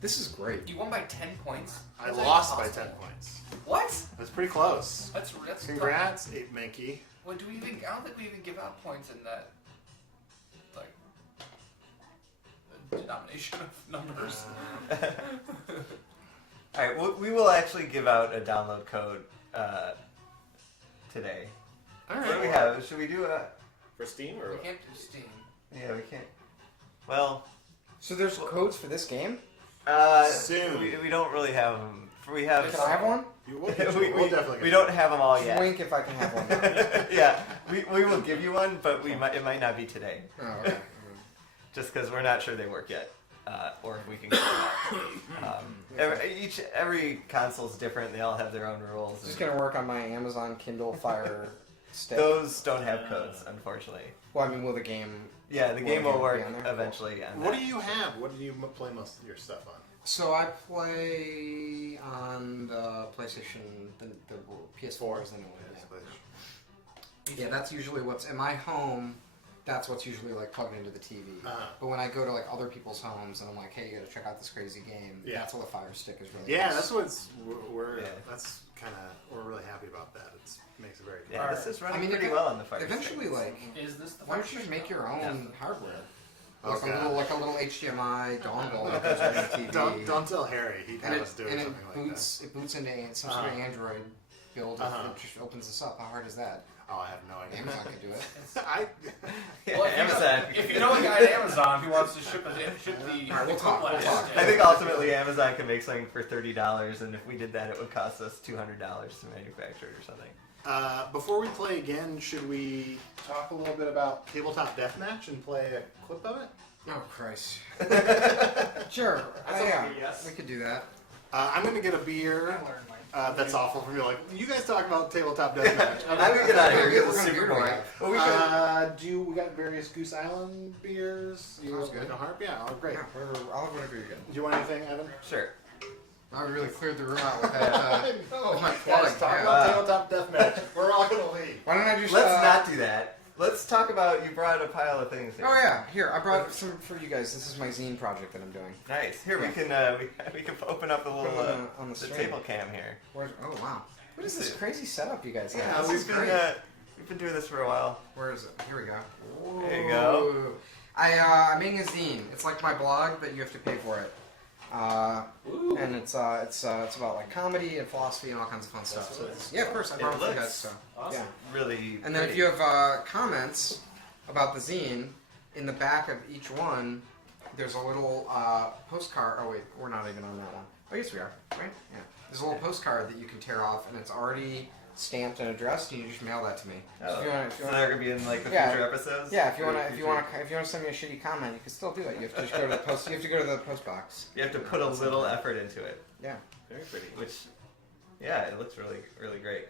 This is great. You won by 10 points. I That's lost by impossible. 10 points. What? That's pretty close. That's Congrats, Ape Minky. What do we even? I don't think we even give out points in that, like, the denomination of numbers. All right, we will actually give out a download code today. All What do we right. have? Should we do a? For Steam or We what? can't do Steam. Yeah, we can't. Well, So there's codes for this game? Soon. we don't really have them. We have. Can I have one? We'll we, definitely get we don't have them all yet. Wink if I can have one. Yeah, we will give you one, but it might not be today, Oh, okay. just because we're not sure they work yet, or if we can. Get them out. Every console's different. They all have their own rules. It's just gonna work on my Amazon Kindle Fire stick. Those don't have codes, unfortunately. Well, I mean, will the game? Yeah, the game will be work on there? eventually. What do you have? What do you play most of your stuff on? So I play on the PlayStation, the PS4 is the new one. Yeah, that's usually what's in my home. That's what's usually like plugged into the TV. But when I go to like other people's homes and I'm like, hey, you gotta check out this crazy game. Yeah. That's what the Fire Stick is really. Yeah, nice. that's what's we're Yeah. that's kind of we're really happy about that. It makes it very. Yeah, this is running I mean, pretty ev- well on the Fire Eventually, Stick. like, Is this the? why don't you just make your own hardware? Oh, Like God. like a little HDMI dongle that goes on the TV. Don't tell Harry. He'd and have it, us doing and something it like boots it boots into some sort of Android build. Uh-huh. It just opens this up. How hard is that? that. Oh, I have no idea. Amazon can do it. I Yeah, Well, if Amazon. If you know a guy at Amazon who wants to ship the Alright, we'll talk, Quiplash, we'll talk. I think ultimately Amazon can make something for $30, and if we did that, it would cost us $200 to manufacture it or something. before we play again, should we talk a little bit about Tabletop Deathmatch and play a clip of it? Oh Christ. Sure. yes. We could do that. I'm gonna get a beer. That's awful for me. Like, you guys talk about Tabletop Deathmatch. I'm gonna get out of here What because kind it's of super beer do we boring. have? Well, we We got various Goose Island beers. You Sounds like good. a harp? Yeah, oh, great. Yeah, I'll have whatever you get. Do you want anything, Evan? Sure. I really cleared the room out with that. No, my guys, plug, talk yeah. about Tabletop Deathmatch. We're all gonna leave. Why don't I just? Let's not do that. Let's talk about, you brought a pile of things here. Oh yeah, here I brought some for you guys. This is my zine project that I'm doing. Nice. Here, Yeah. we can open up the little, Put it on the the stream. table cam here. Where's? Oh wow. What is this crazy setup you guys have? Yeah, This is great. we've been doing this for a while. Where is it? Here we go. There you go. Ooh. I'm making a zine. It's like my blog, but you have to pay for it. And it's about like comedy and philosophy and all kinds of fun stuff. So yeah, of course I brought it for you guys. looks So awesome. yeah. Really. And then if pretty. you have comments about the zine, in the back of each one, there's a little postcard. Oh wait, we're not even on that one. Oh yes, we are. Right? Yeah. There's a little postcard that you can tear off, and it's already stamped and addressed, and you just mail that to me. Oh. So if So you they're gonna be in like the Yeah. future episodes. yeah, if you Or want future- to send me a shitty comment, you can still do it. You have to just go to the post. You have to go to the post box. You have to put a little effort into it, Yeah. Very pretty. which, yeah, it looks really, really great.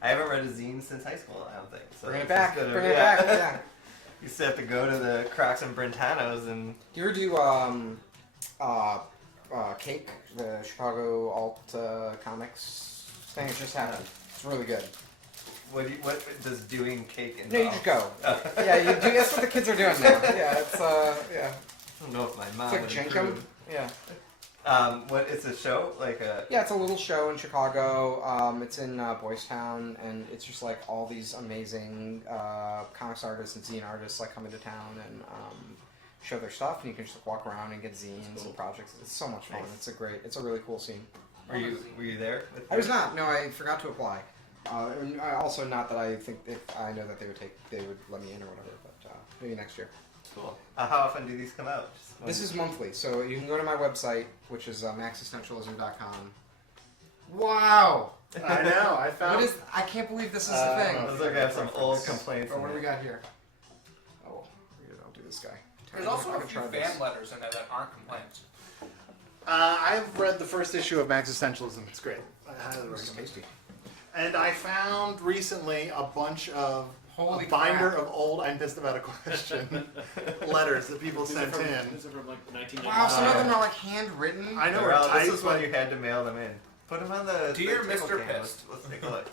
I haven't read a zine since high school. I don't think. So Bring it it's back. just gonna- Bring it back. Yeah. You used to have to go to the Crocs and Brentanos and. Do you ever do Cake, the Chicago alt comics thing? It just happened. It's really good. What does doing cake involve? No, you just go. Yeah, you do. That's what the kids are doing now. Yeah, it's yeah. I don't know if my mom It's like would Jenkum. approve. Yeah. What? It's a show, like a. Yeah, it's a little show in Chicago. It's in Boys Town, and it's just like all these amazing comics artists and zine artists like come into town and show their stuff, and you can just like, walk around and get zines and projects. It's so much fun. Nice. It's a really cool scene. Were you there? With I was not. No, I forgot to apply. And I also not that I think if I know that they would let me in or whatever, but maybe next year. Cool. How often do these come out? Just This is monthly, so you can go to my website, which is maxessentialism.com. Wow! I know. I found. What is? I can't believe this is a thing. Looks like I have some old complaints. Oh, in what do we there. got here? Oh, I'll do this guy. There's also I a can few try fan this. letters in there that aren't complaints. I've read the first issue of Max Essentialism. It's great. I highly This is recommend it. tasty. And I found recently a bunch of Holy a binder crap. of old "I'm pissed about a question" letters that people These are sent from, in. These are from like 1999. Wow, some of them are like handwritten. I know Well, we're this tight, is when but you had to mail them in. Put them on the Dear the table Mr. cam. Pissed. Let's take a look.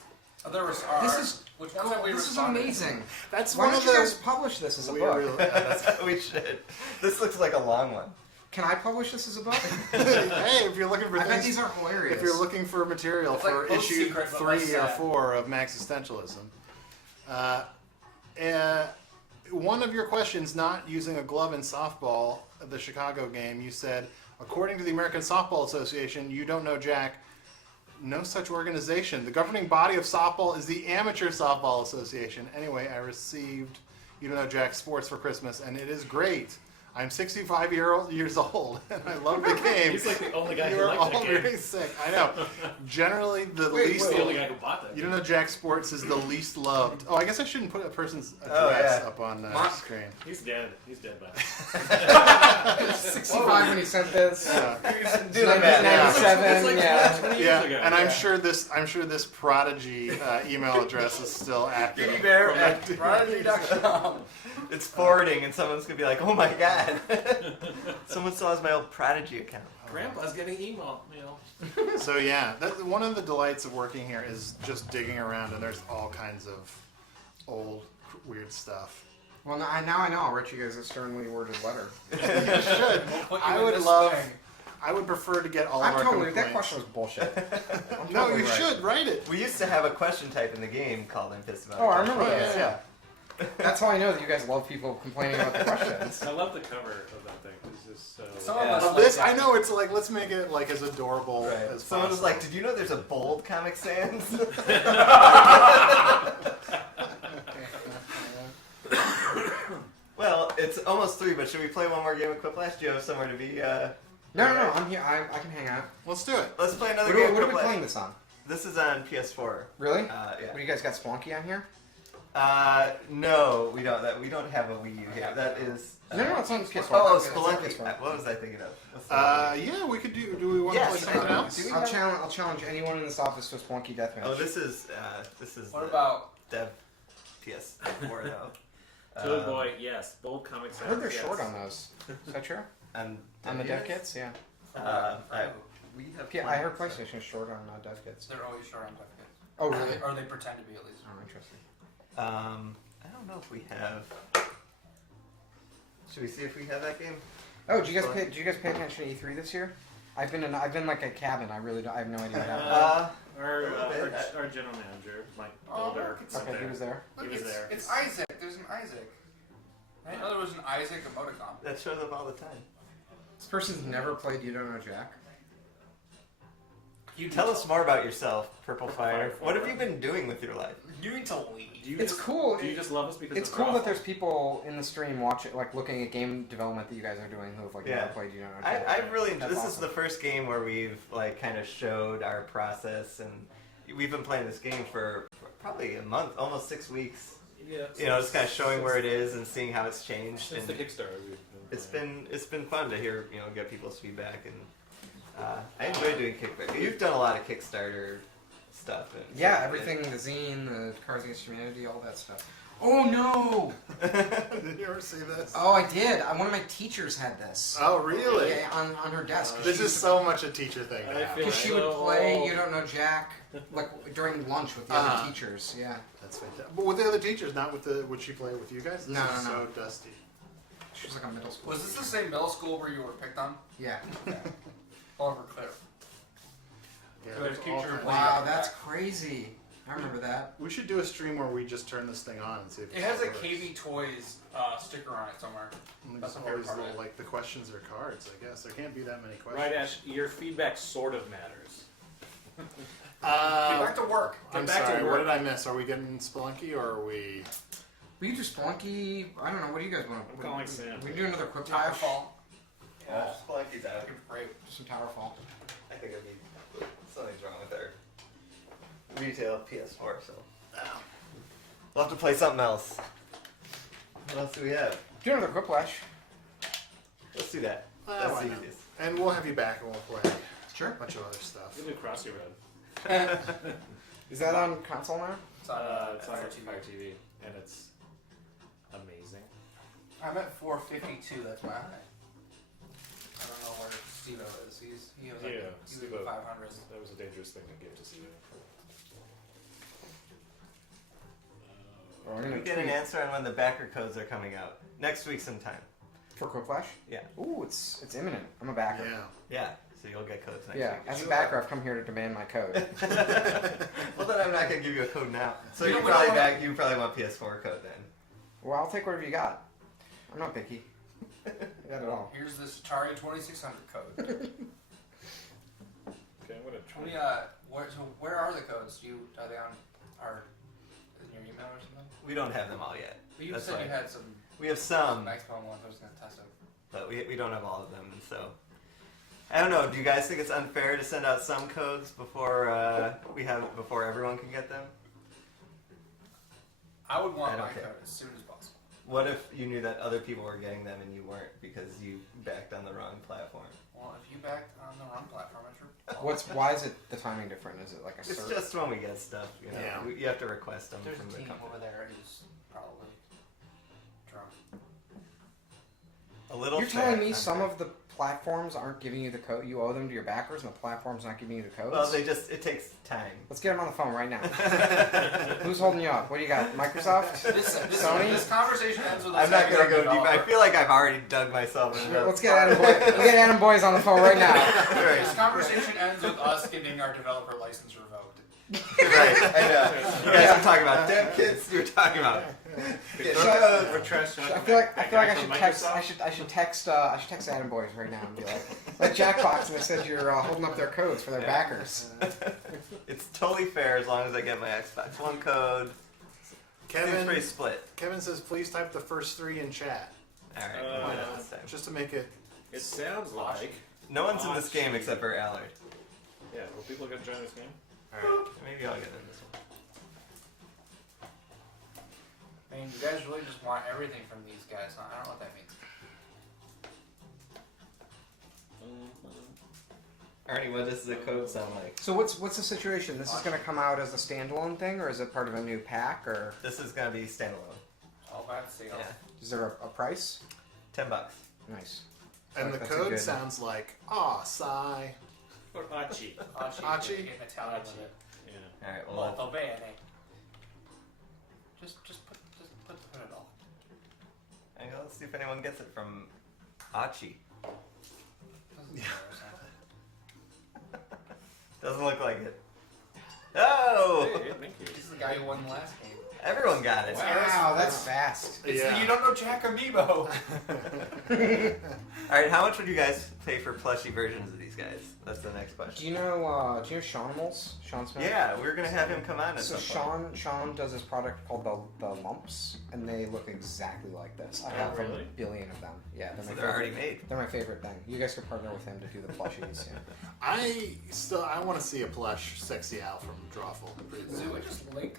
There was This is which ones have we This is responded? amazing. that's Why one don't of you the. guys publish this as a we book? really- We should. This looks like a long one. Can I publish this as a book? hey, if you're looking for I bet things, these are hilarious. if you're looking for material It's like for Post issue Secret, but 3 less or sad. 4 of Max Essentialism, one of your questions, not using a glove in softball, the Chicago game, you said, according to the American Softball Association, you don't know Jack. No such organization. The governing body of softball is the Amateur Softball Association. Anyway, I received You Don't Know Jack Sports for Christmas, and it is great. I'm 65 years old, and I love the game. He's like the only guy You who are liked all that game. very sick. I know. Generally, the Wait, least. He's the only guy who bought that You game. Don't Know Jack Sports is the least loved. Oh, I guess I shouldn't put a person's Oh, address yeah. up on the Mark. screen. He's dead. He's dead by now. 65 when he sent this. Do the math. 97, It's like yeah. 20 years Yeah, ago. and I'm sure this prodigy email address is still active. Bear from at that- prodigy.com. It's forwarding, and someone's gonna be like, "Oh my god!" Someone still has my old Prodigy account. Grandpa's getting email. So yeah, one of the delights of working here is just digging around, and there's all kinds of old weird stuff. Well, now I know. I'll write you guys a sternly worded letter. You should. Put you I in would this love. thing. I would prefer to get all of I'm our totally. complaints. That question was bullshit. I'm No, totally you right. should write it. We used to have a question type in the game called "I'm pissed about." Oh, it." I remember Oh, that. yeah. That's how I know that you guys love people complaining about the questions. I love the cover of that thing. It's just so. Some of Yeah. us Well, like this that. I know it's like let's make it like as adorable Right. as Someone was possible. like, "Did you know there's a bold Comic Sans?" Well, it's almost 3, but should we play one more game of Quiplash? Do you have somewhere to be? No, I'm here. I can hang out. Let's do it. Let's play another What are, game what of are we Quiplash. playing this on? This is on PS4. Really? Yeah. What do you guys got? Spelunky on here? No, we don't. We don't have a Wii U here. That is. No, it's on PS4. Oh, It's on Spelunky. PS4. What was I thinking of? What's the other Yeah, we could do. Do we want to Yes, play something I- else? do we- I'll challenge anyone in this office to a Spelunky deathmatch. Oh, this is. What the about Dev PS4 though. Good boy, yes. Bold Comic I heard they're Sans, short yes. on those. Is that true? And On the dev kits? Yeah. We have. Yeah, I heard PlayStation is short on dev kits. they're always short on dev kits. Oh, really? Or they pretend to be at least. Oh, interesting. I don't know if we have. Should we see if we have that game? Oh, did you guys pay attention to E3 this year? I've been like a cabin. I have no idea what happened. Our general manager, Mike Builder, Okay, he was there. He was there. It's Isaac. There's an Isaac. I didn't know there was an Isaac emoticon. That shows up all the time. This person's never played You Don't Know Jack. You Tell us more about yourself, Purple Fire. What have you been doing with your life? You need to leave. Do you It's just, cool. Do you just love us because It's of cool that Raffle? there's people in the stream watching, like looking at game development that you guys are doing who have like Yeah. never played You Don't Know Jack. I've really. That's This is awesome. the first game where we've like kind of showed our process, and we've been playing this game for probably a month, almost 6 weeks. Yeah, You know, just kind of showing where it is and seeing how it's changed. Since And the Kickstarter, we've it's been fun to hear, you know, get people's feedback, and I enjoy doing Kickstarter. You've done a lot of Kickstarter stuff. And Yeah, everything, the zine, the Cards Against Humanity, all that stuff. Oh no! Did you ever see this? Oh, I did. One of my teachers had this. Oh, really? Yeah, on her desk. 'cause This she is so much a teacher thing. I now. feel- Because she would play You Don't Know Jack, like during lunch with the other Uh-huh. teachers. Yeah. That's fantastic. But with the other teachers, not with the. Would she play with you guys? This No, is no, no. so dusty. She was like a middle school. Was this the same middle school where you were picked on? Yeah. Oliver Clear. Yeah, So there's it's all teacher- kinds of- Wow, that's crazy. I remember that. We should do a stream where we just turn this thing on and see if It has a works. KB Toys sticker on it somewhere. And That's there's my favorite always part of little, it. like the questions are cards. I guess there can't be that many questions. Right, Ash, your feedback sort of matters. Get back to work. I'm back to sorry. What work. did I miss? Are we getting Spelunky or are we? We can do Splunky. I don't know. What do you guys want? I'm calling Sam. We can do another Quiplash. Towerfall. Yeah, Spelunky's out. Great. Some Towerfall. I think it'd be something's wrong with our retail PS4. So we'll have to play something else. What else do we have? Do another Quiplash. Let's do that. Why That's the not? easiest. And we'll have you back and we'll play Sure. a bunch of other stuff. You can do Crossy Road. Is that on console now? It's on, It's on Fire Fire TV, and it's amazing. I'm at 452. That's my high. I don't know where Steve is. He was like, Yeah, he was Steve-O. 500. That was a dangerous thing to give to see you. We're gonna We get an tweet answer on when the backer codes are coming out next week sometime. for Quiplash. Yeah. Ooh, it's imminent. I'm a backer. Yeah. Yeah. So you'll get codes next Yeah, week. as a backer, I've come here to demand my code. Well, then I'm not gonna give you a code now. So You you know, probably we don't you probably want PS4 code then. Well, I'll take whatever you got. I'm not picky. I got it all. Here's this Atari 2600 code. Okay, I'm gonna try. Where are the codes? Are they on in your email or something? We don't have them all yet. But you That's said why. you had some We have some, Xbox ones. I was gonna test them. but we don't have all of them. So I don't know. Do you guys think it's unfair to send out some codes before before everyone can get them? I would want I don't my care. code as soon as possible. What if you knew that other people were getting them and you weren't because you backed on the wrong platform? Well, if you backed on the wrong platform, it's your Why is it the timing different? Is it like a It's cert? just when we get stuff, you know. Yeah. You have to request them There's from a the team company. over there who's probably drunk. A little. You're fair, telling me I'm some fair. of the platforms aren't giving you the code? You owe them to your backers, and the platform's not giving you the codes? Well, it takes time. Let's get them on the phone right now. Who's holding you up? What do you got? Microsoft? Sony? This conversation ends with us I'm not having gonna our go deep. I developer- feel like I've already dug myself in. Yeah, let's get Adam Boys on the phone right now. This conversation ends with us getting our developer license revoked. Right, I know. You guys are talking about Temkin. You're talking about. We're trash talking I feel like that I guy should from text. Microsoft. I should text Adam Boys right now and be like Jackbox, and it says you're holding up their codes for their backers. It's totally fair as long as I get my Xbox One code. Seems pretty split. Kevin says, please type the first 3 in chat. All right, why not this time? Just to make it... It sounds like. No one's in this game except for Allard. Yeah, well, people are gonna join this game. All right, maybe I'll get in this one. I mean, you guys really just want everything from these guys, huh? I don't know what that means. Arnie, what does the code sound like? So what's the situation? This is going to come out as a standalone thing, or is it part of a new pack, or This is gonna be standalone. All bad sales. Yeah, is there a price? $10. Nice. And the That's a code good- sounds like, aw, sigh. Or Achi. Archie. In Italian with it. Yeah. All right, well, Molto bene. Just put it all. let's see if anyone gets it from Achi. Doesn't matter, so. Doesn't look like it. Oh! Hey, thank you. He's the guy who won the last game. Everyone got it. Wow, that's fast. Yeah. You don't know Jack Amiibo. All right, how much would you guys pay for plushie versions of these guys? That's the next Do question. you know Sean Smith? Yeah, we're gonna have him come on at So some point. Sean does this product called the Lumps, and they look exactly like this. I have really? a billion of them. Yeah, So my they're already favorite. made. They're my favorite thing. You guys could partner with him to do the plushies. Yeah. I want to see a plush Sexy Al from Drawful. Do we just link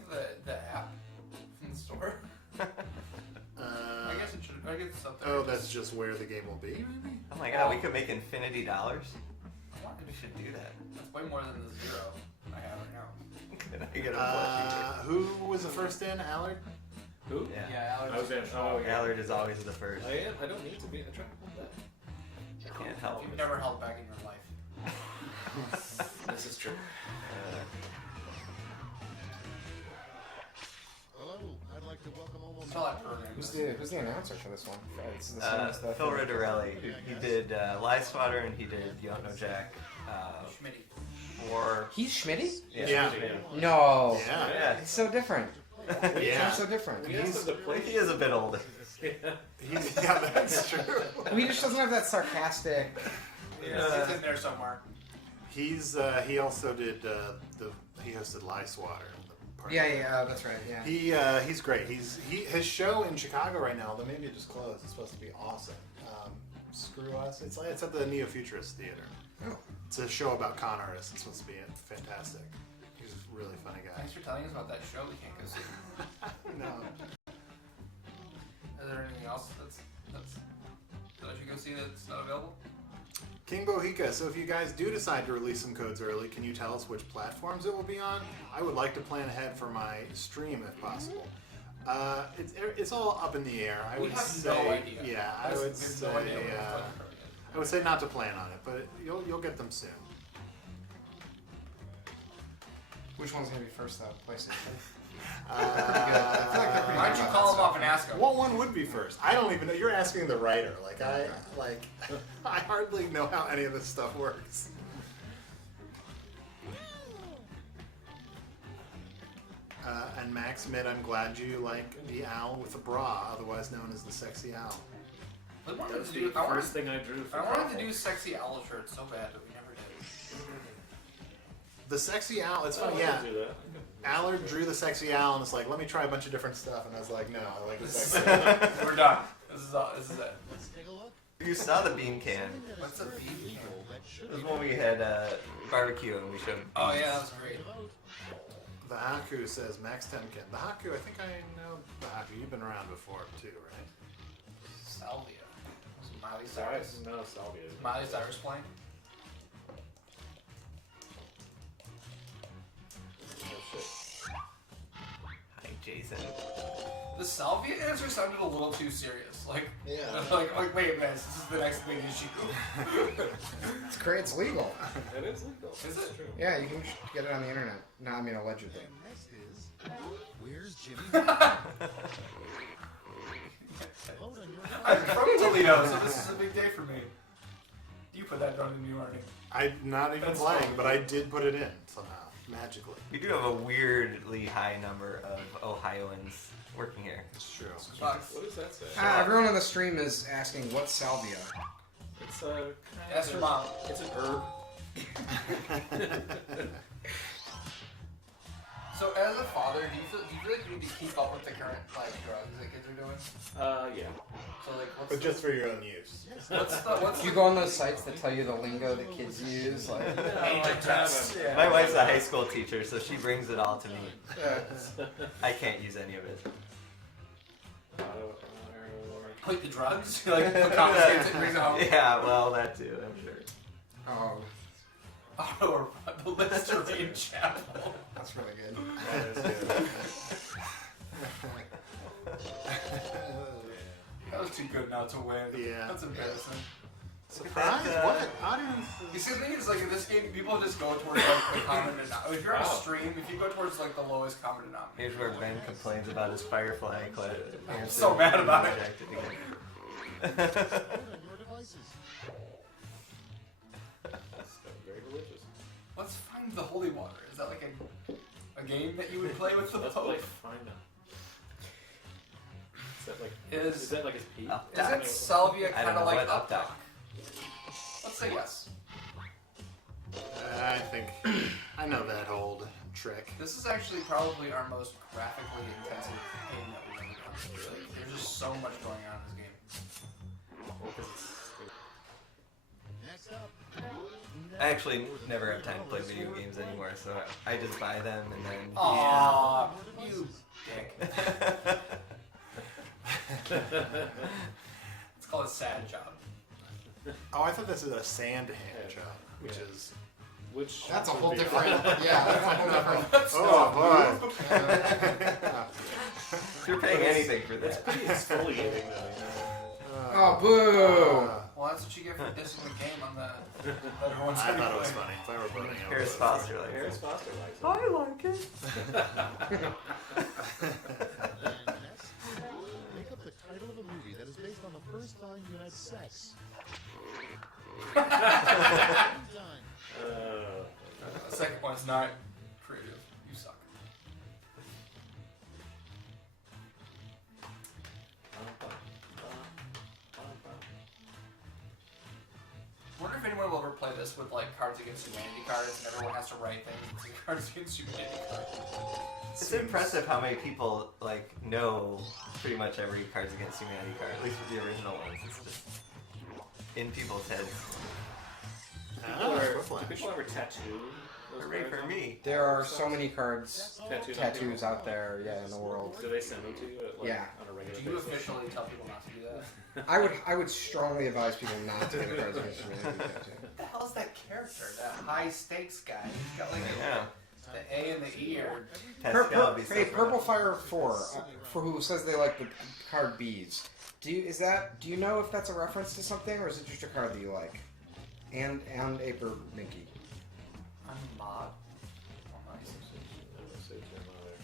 the app from the store? I guess it should. I guess it's something. Oh, that's just where the game will be, maybe? Oh my god, we could make infinity dollars. We should do that. That's way more than the 0 I have right now. Can I get a plushie? Who was the first in? Allard? Who? Yeah. Alex. I was in. Oh, yeah. Allard is always the first. I am. I don't need to be. I try to hold that. I can't help You've it. never held back in your life. This is true. Hello, I'd like to welcome all Tell that program. Who's the announcer for this one? It's the same as the Phil Riddarelli. He did Lie Swatter and he did You Don't Know Jack. Schmitty. For He's Schmitty? Yeah. No. Yeah. yeah, It's so different. Yeah. It's so different. We asked him to play. he is a bit older. Yeah, that's true. He just doesn't have that sarcastic. It's in there somewhere. He also did he hosted Lie Swatter, the partner. Yeah, that's right. Yeah. He's great. His show in Chicago right now, though maybe it just closed. It's supposed to be awesome. Screw Us. It's at the Neo Futurist Theater. Oh. It's a show about con artists. It's supposed to be fantastic. He's a really funny guy. Thanks for telling us about that show. We can't go see. No. Is there anything else that I should go see that's not available? King Bohica, so if you guys do decide to release some codes early, can you tell us which platforms it will be on? I would like to plan ahead for my stream if possible. It's all up in the air. I would say, no idea. yeah, I would say not to plan on it, but you'll get them soon. Which one's gonna be first though? PlayStation. Why don't you call him up and ask him? What one would be first? I don't even know. You're asking the writer. I hardly know how any of this stuff works. And Max Mid, I'm glad you like the owl with the bra, otherwise known as the sexy owl. I wanted That's to the do, first thing I drew. I wanted to do sexy owl shirts so bad, but we never did. The sexy owl, it's funny, I yeah. can do that. Allard drew the sexy owl and it's like, let me try a bunch of different stuff. And I was like, no, I like the sexy owl. We're done. This is it. Let's take a look. You saw the bean can. What's a bean can? It was when we had barbecue and we showed. Oh yeah, that was great. The Haku says Max Temkin. The Haku, I think I know the Haku. You've been around before too, right? Salvia. Was it Miley Cyrus? No, Salvia. Miley Cyrus playing? Oh shit. Hi, Jason. The Salvia answer sounded a little too serious. Like, Yeah. like wait a minute, this is the next big issue. It's great. It's legal. It is legal. Is it? True. Yeah, you can get it on the internet. No, I mean allegedly. And next is, where's Jimmy? Vote on your I'm from Toledo, so this is a big day for me. You put that down in New York. I'm not even That's playing, fine. but I did put it in somehow, magically. We do have a weirdly high number of Ohioans working here. It's true. Fuck. What does that say? Everyone on the stream is asking what's salvia. It's Ask your mom. It's an herb. So as a father, do you feel like you need to keep up with the current drugs that kids are doing? Yeah. So like, what's But just for your own use. what's Do you go on those sites that tell you the lingo that kids use? Like, Yeah. My wife's a high school teacher, so she brings it all to me. I can't use any of it. Like the drugs? Like the confiscates it, brings it home. Yeah, well, that too, I'm sure. oh, Or the Listerine Chapel. that's really good. That was too good not to win. Yeah. That's embarrassing. Surprise? What? Audience? You see, the thing is, like, in this game, people just go towards, like, the common denominator. If you're on a stream, if you go towards, like, the lowest common denominator. Here's where Ben complains about his Firefly class. I'm so mad about it. Vote on your devices. Very religious. Let's find the holy water. Is that, like, a game that you would play with the Let's Pope? play Find Out. Is that like? Is- Is that like his peak? Up Is it Salvia I kind don't of know like what Updock? Updock. Let's say yes. I think I know that old trick. This is actually probably our most graphically intensive game that we've ever done. Like, there's just so much going on in this game. Next up. I actually never have time to play video games anymore, so I just buy them and then. Aww, you dick. It's called a sad job. Oh, I thought this is a sand hand job, which is. Which That's a would whole be- different. Yeah, that's a whole different. Oh boy! If you're paying anything for It's that. pretty exfoliating though. Oh, boo! Well, that's what you get for dissing the game on the. that everyone's I thought it was playing. funny. If I were voting, I would Harris vote. Foster like Harris this. Foster likes it. I like it. And next, make up the title of a movie that is based on the first time you had sex. Done. The second one's not creative. You suck. Wonder if anyone will ever play this with like Cards Against Humanity cards, and everyone has to write things into Cards Against Humanity cards. It's impressive how many people like know pretty much every Cards Against Humanity card, at least with the original ones. It's just in people's heads. Do people ever tattoo those Hooray cards for on? me! There are so many cards, Tattoos tattoos out there, yeah, in the world. Do they send them to you like, Yeah. on a regular Do you basis? officially tell people not to do that? I would strongly advise people not to get a Cards Against Humanity tattoo. What the hell is that character? That high stakes guy? He's got like Yeah. the A and the E are. Pascal would be so Hey, proud. Purple Fire 4, for who says they like the card bees. Do you know if that's a reference to something, or is it just a card that you like? And Aper Minky. I'm a mod. Oh, nice. Say to your mother.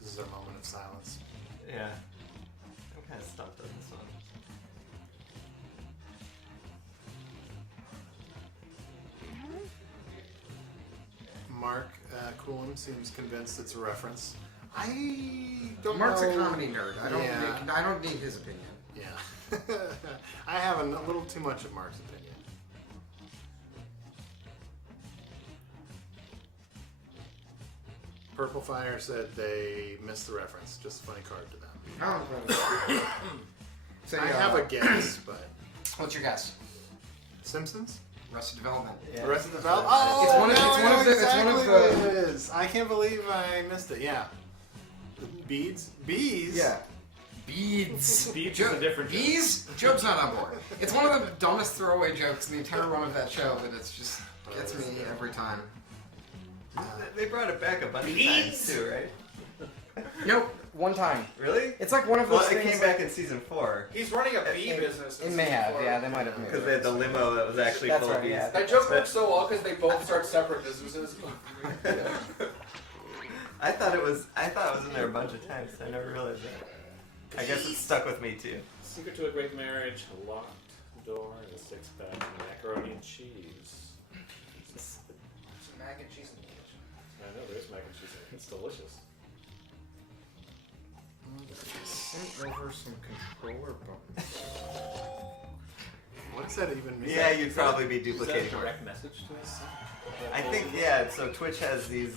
This is our moment of silence. Yeah. I'm kind of stumped on this one. Mark Coulomb seems convinced it's a reference. I don't Mark's know. a comedy nerd. Yeah. I don't need his opinion. Yeah. I have a little too much of Mark's opinion. Purple Fire said they missed the reference. Just a funny card to them. So, I have a guess, but What's your guess? Simpsons? Arrested Development. Yeah. Arrested Development. Oh, It's one of- now it's I one know of the- it's exactly one of what the- it is. I can't believe I missed it. Yeah. Beads? Bees? Yeah. Beads. Beads is a different joke. Bees? Joke's not on board. It's one of the dumbest throwaway jokes in the entire run of that show, but it's just gets me every time. They brought it back a bunch of times too, right? Nope. One time. Really? It's like one of those Well, it things. came back in season 4 He's running a bee business. It may have, yeah, they might have made because it. they had the limo that was actually That's full right, of bees. yeah. That joke works so well because they both start separate businesses. I thought it was in there a bunch of times. I never realized that. I guess it stuck with me too. Secret to a Great Marriage, a locked door, and a six-pack of macaroni and cheese. Some mac and cheese in the kitchen. I know, there's mac and cheese in it. It's delicious. Sent over some controller buttons. What does that even mean? Yeah, you'd probably be Is that a duplicating work. direct message to us? I think, yeah, so Twitch has these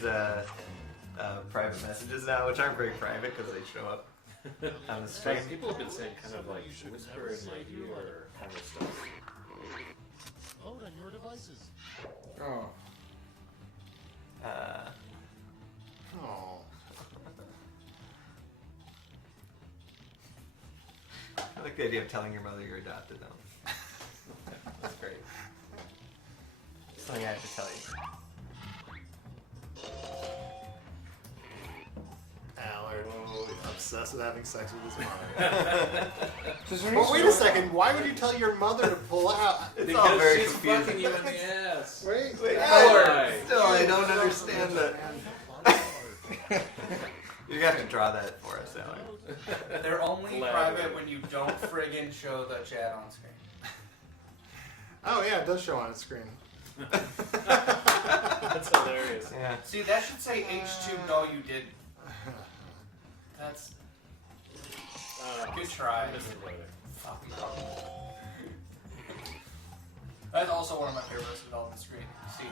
private messages now, which aren't very private because they show up on the stream. Like, people have been saying kind of like whisper in my ear kind of stuff. Load on your devices. Oh. Oh. I like the idea of telling your mother you're adopted, though. That's great. Something I have to tell you. Allard, obsessed with having sex with his mother. So is there any But wait a story- second, why would you tell your mother to pull out? It's all very she's confusing. fucking you in the ass. Wait, Wait, Allard! Allard! Still, I don't understand that. You have to draw that for us, Allard. They're only Glad. private when you don't friggin' show the chat on screen. Oh yeah, it does show on the screen. That's hilarious. Yeah. See, that should say H2. No, you didn't. That's good try. I miss it later. Fuck. That's also one of my favorite development screen scenes.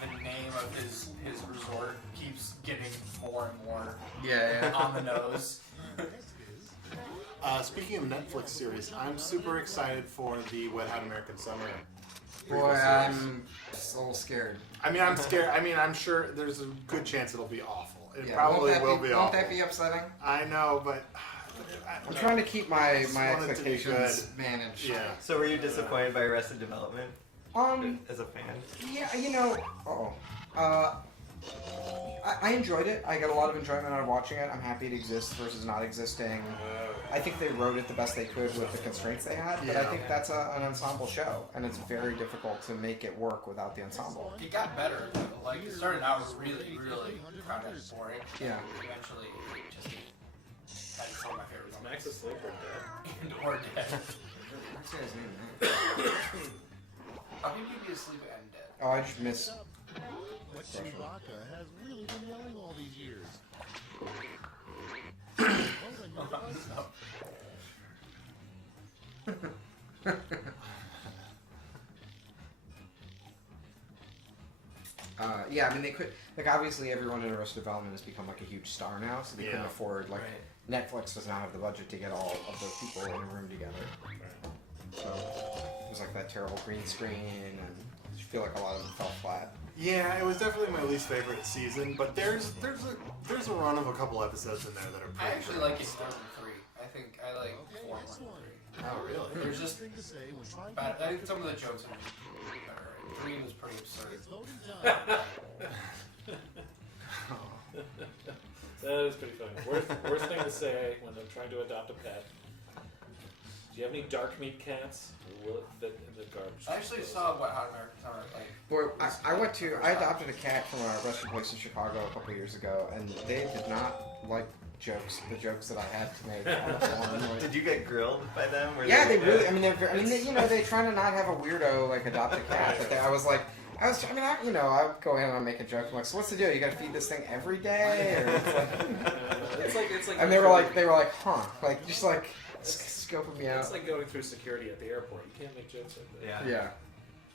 When the name of his resort keeps getting more and more Yeah, on the nose. Speaking of Netflix series, I'm super excited for the Wet Hot American Summer. Boy, prequel series. I'm just a little scared. I mean, I'm scared. I mean, I'm sure there's a good chance it'll be awful. It Yeah, probably won't will that be won't awful. that be upsetting? I know, but I'm trying to keep my Just want it to be expectations managed. yeah. So were you disappointed by Arrested Development as a fan? Yeah, you know, I enjoyed it. I got a lot of enjoyment out of watching it. I'm happy it exists versus not existing. I think they wrote it the best they could with the constraints they had, but I Yeah. think that's an ensemble show, and it's very difficult to make it work without the ensemble. It got better. Like, it started out really, really kind of boring. Yeah. Eventually, it just that's one of my favorite Is moments. Max asleep or dead? Or dead. What's his name? How can you be asleep and dead? Oh, I just missed. What Chewbacca has really been yelling all these years. Yeah, I mean, they could, like, obviously everyone in Arrested Development has become, like, a huge star now, so they couldn't Yeah. afford, like, Netflix does not have the budget to get all of those people in a room together. So, it was, like, that terrible green screen, and I just feel like a lot of it fell flat. Yeah, it was definitely my least favorite season, but there's a run of a couple episodes in there that are I pretty actually good. like it more than 3. I think I like 4 more than 3. Oh, really? There's just Thing to say when trying bad. to I think some of the jokes are better. 3 was pretty absurd. it's voting time. That is pretty funny. Worst thing to say when they're trying to adopt a pet. Do you have any dark meat cats? Or will it fit in the garbage? I actually saw Wet Hot American Summer. Like, Boy, I adopted a cat from a rescue place in Chicago a couple of years ago, and they did not like the jokes that I had to make on the phone. Like, Did you get grilled by them? Were yeah, they really. I mean, they try to not have a weirdo like adopt a cat, but I would go in and I'd make a joke. I'm like, so what's the deal? You got to feed this thing every day, or it's like, It's like and they were like, huh, like just like scoping me out. It's like going through security at the airport. You can't make jokes like that. Yeah. Yeah.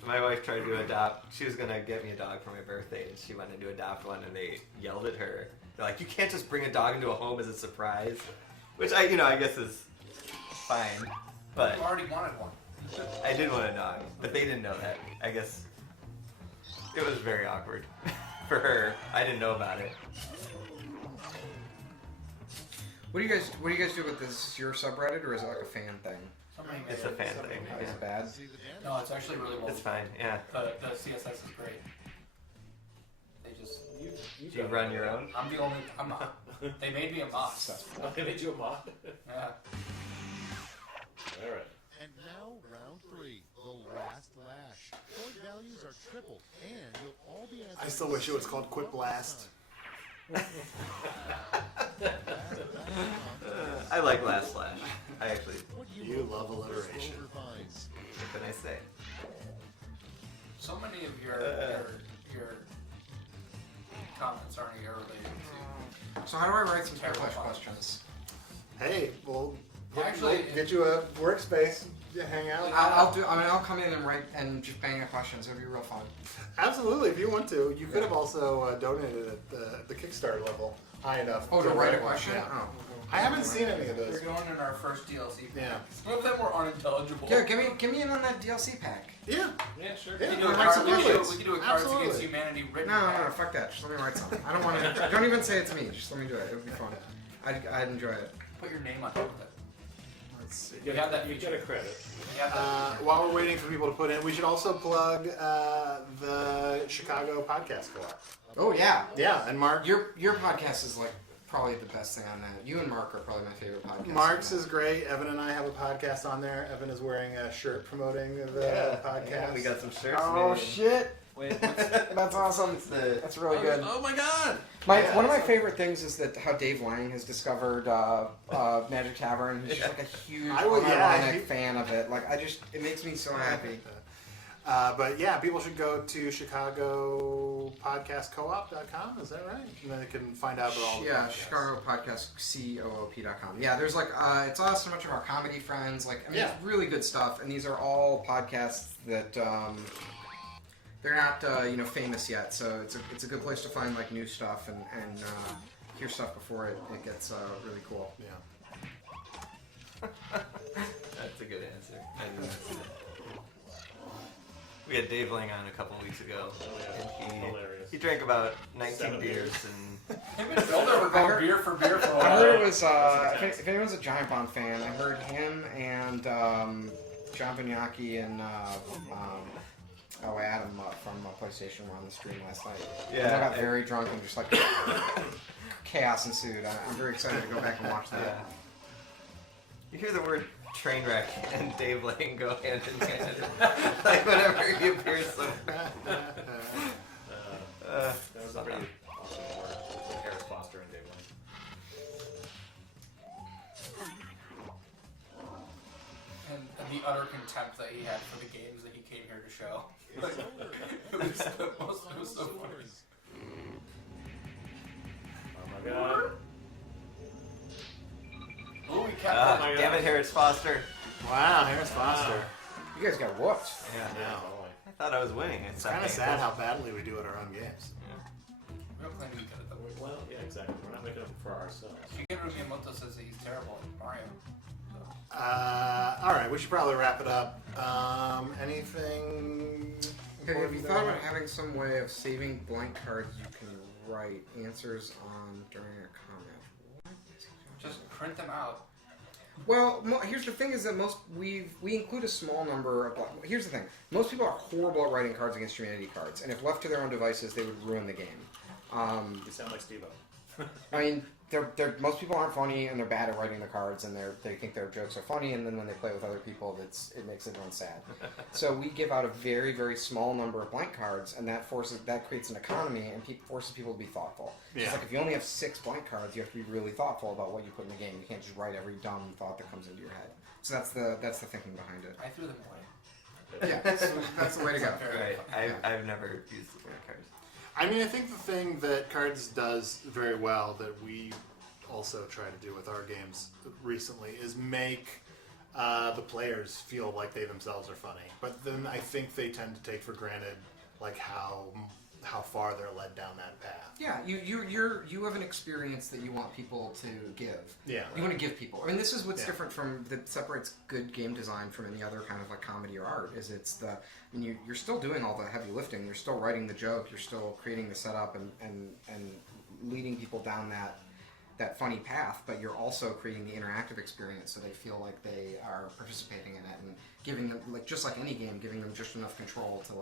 My wife tried to adopt. She was gonna get me a dog for my birthday, and she wanted to adopt one, and they yelled at her. They're like, "You can't just bring a dog into a home as a surprise," which I guess is fine. But you already wanted one. I did want a dog, but they didn't know that. I guess it was very awkward for her. I didn't know about it. What do you guys do with this? Is this your subreddit or is it like a fan thing? Somebody made It's a it. fan thing. Is Yeah. it bad? No, it's actually really well. It's fine. Yeah. The CSS is great. They just. Do you run your own? I'm the only. I'm not. They made me a mod. Oh, they made you a mod? Yeah. Alright. And now round 3, the last lash. Point values are tripled, and you'll all be answering. I still wish it was called Quiplash. I like Last Slash. I actually. You love alliteration. What can I say? So many of your comments aren't even related to. So how do I write some Terrible Quiplash fun. questions? Hey, we'll Actually, get you a workspace to hang out. I'll come in and write and just bang out questions. It'll be real fun. Absolutely, if you want to. You could have also donated at the Kickstarter level high enough. Oh, to write a one. question? Yeah. Oh. I haven't seen any of We're those. going in our first DLC. Yeah. Some of them were unintelligible. Yeah, give me in on that DLC pack. Yeah. Yeah, sure. Yeah. We can do a Write card, some we can bullets. do a Cards Absolutely. Against Humanity written. No, pack. fuck that. Just let me write something. I don't want to. Don't even say it's me. Just let me do it. It would be fun. I'd enjoy it. Put your name on top of it. Let's see. You have that You feature. get a credit. You have that. While we're waiting for people to put in, we should also plug the Chicago Podcast Co-op. Oh yeah. Yeah, and Mark. Your podcast is like probably the best thing on that. You and Mark are probably my favorite podcast. Mark's is great. Evan and I have a podcast on there. Evan is wearing a shirt promoting the podcast. Yeah, we got some shirts. Oh made. shit! Wait, what's That's awesome. It's the. That's really good. Oh my god! One of my favorite things is that how Dave Lang has discovered Magic Tavern. He's just like a huge ironic fan of it. Like it makes me so happy. But yeah, people should go to ChicagoPodcastCoop.com. Is that right? And then they can find out about all the podcasts. Chicago Podcast COOP.com. Yeah, there's like it's also so much of our comedy friends. Like I mean, it's really good stuff. And these are all podcasts that they're not famous yet. So it's a good place to find like new stuff and hear stuff before it gets really cool. Yeah. That's a good answer. I didn't see that. We had Dave Lang on a couple weeks ago, and Hilarious. he drank about 19 7 beers, and Him and Builder were going beer for beer for a I while. heard it was if anyone's a Giant Bomb fan, I heard him and John Vignacchi and Adam from PlayStation were on the stream last night. Yeah, And they got very drunk and just like chaos ensued. I'm very excited to go back and watch that. yeah. You hear the word train wreck and Dave Lang go hand in hand. Like whenever he appears somewhere. That was a pretty awesome word. With Harris Foster and Dave Lang. And the utter contempt that he had for the games that he came here to show. Like, it was so funny. Oh my god. Oh, we kept it. Damn it, Harris Foster. Wow, Harris Foster. You guys got whooped. Yeah, Yeah. I thought I was winning. It's kind of sad how badly we do at our own games. We don't claim to be good at them. Well, yeah, exactly. We're not making them for ourselves. Shigeru Miyamoto says that he's terrible at Mario. All right, we should probably wrap it up. Anything? Okay, have you thought about having some way of saving blank cards you can write answers on during a comment? Just print them out. Well, here's the thing: is that we include a small number of. Here's the thing: most people are horrible at writing cards against humanity cards, and if left to their own devices, they would ruin the game. You sound like Steve-O. I mean, most people aren't funny, and they're bad at writing the cards, and they think their jokes are funny, and then when they play with other people, it makes everyone sad. So we give out a very, very small number of blank cards, and that creates an economy and forces people to be thoughtful. Yeah. It's like if you only have 6 blank cards, you have to be really thoughtful about what you put in the game. You can't just write every dumb thought that comes into your head. So that's the thinking behind it. I threw them away. Yeah, that's the way to go. Right. Yeah. I've never used the blank cards. I mean, I think the thing that Cards does very well that we also try to do with our games recently is make the players feel like they themselves are funny. But then I think they tend to take for granted like how far they're led down that path. Yeah, you have an experience that you want people to give. Yeah. You want to give people. I mean, this is what's Yeah. different from that separates good game design from any other kind of like comedy or art. Is you're still doing all the heavy lifting. You're still writing the joke. You're still creating the setup and leading people down that funny path. But you're also creating the interactive experience so they feel like they are participating in it and giving them just like any game, giving them just enough control to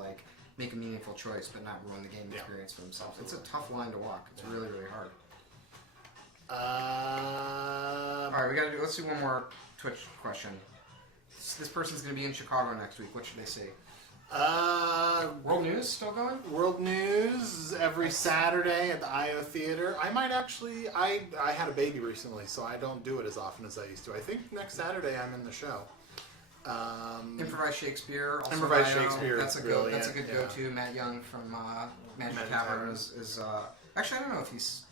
make a meaningful choice, but not ruin the game experience for themselves. It's a tough line to walk. It's really, really hard. All right, let's do one more Twitch question. This person's going to be in Chicago next week. What should they say? World News still going? World News every Saturday at the IO Theater. I might actually. I had a baby recently, so I don't do it as often as I used to. I think next Saturday I'm in the show. Improvised Shakespeare. Also Improvised IO. Shakespeare. That's a brilliant, good go-to. Matt Young from Magic Tavern is actually I don't know if he's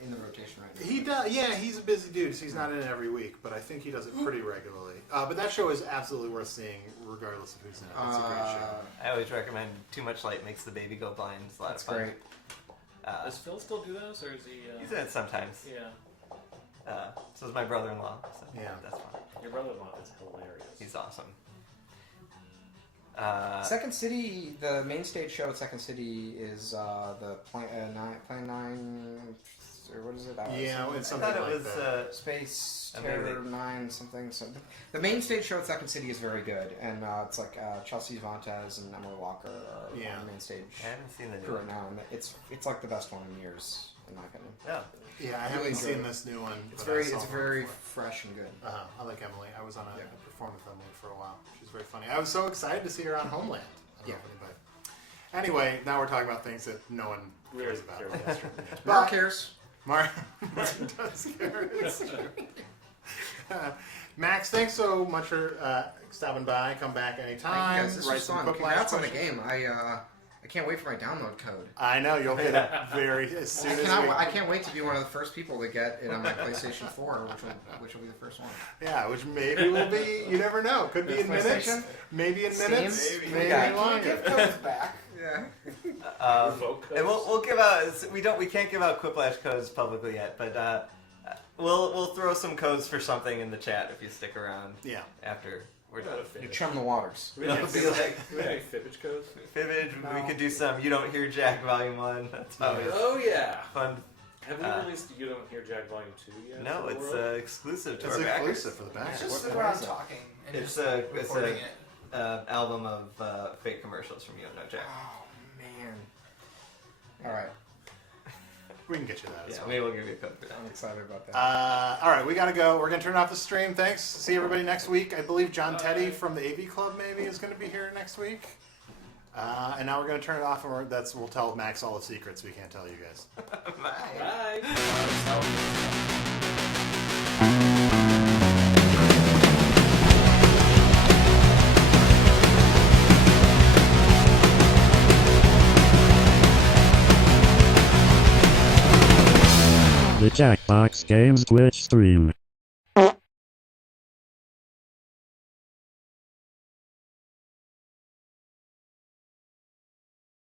in the rotation right now. He does. Yeah, he's a busy dude, so he's not in it every week, but I think he does it pretty regularly. But that show is absolutely worth seeing, regardless of who's in it. It's a great show. I always recommend Too Much Light Makes the Baby Go Blind. It's a lot That's of fun. great. Does Phil still do those, or is he? He's in it sometimes. Yeah. So is my brother-in-law. So Yeah. that's fun. Your brother-in-law is hilarious. He's awesome. Second City, the main stage show at Second City is the Plan 9, or what is it? Yeah, it's I something thought it like was that. Space Amazing. Terror 9 something. So the main stage show at Second City is very good, and it's like Chelsea Vontes and Emily Walker are on the main stage I haven't seen the crew new right one. now, and it's like the best one in years, in my opinion. Yeah. Yeah, I Really haven't seen enjoyed it. this new one. It's but I saw very one before. fresh and good. I like Emily. I was on a perform with Emily for a while. She's very funny. I was so excited to see her on Homeland. I don't know if anybody. Anyway, now we're talking about things that no one cares about. That's true. Mark cares. Mark does care. It's true. Max, thanks so much for stopping by. Come back anytime. Thank you guys. This Write was some fun. quick Congrats on the questions. game. I can't wait for my download code. I know you'll get it as soon as I can't wait to be one of the first people to get it on my PlayStation 4, which will be the first one. Yeah, which maybe will be. You never know. Could be in minutes. PlayStation? Maybe in Steam? minutes. Maybe. Maybe Yeah. longer. back. Yeah. Revoke And codes? we'll give out. We can't give out Quiplash codes publicly yet, but we'll throw some codes for something in the chat if you stick around. Yeah. After we're What done. about a You Fibbage? chum the waters. Do we have It'll be any like Fibbage codes? Fibbage. No. We could do some. You Don't Hear Jack Volume 1. That's always Oh yeah. fun. Have we released You Don't Hear Jack Volume 2 yet? No, for the it's world? exclusive to It's our backers. exclusive for the back. Just What sit is around it? talking and It's just a recording it. album of fake commercials from You Don't Know Jack. Oh man. All right. We can get you that as Yeah, well. maybe we'll give you a code for that. I'm excited about that. All right, we gotta go. We're gonna turn off the stream. Thanks. See everybody next week. I believe John Teddy from the AV Club maybe is gonna be here next week. And now we're gonna turn it off, and we'll tell Max all the secrets we can't tell you guys. Bye. Bye. the Jackbox Games Twitch stream.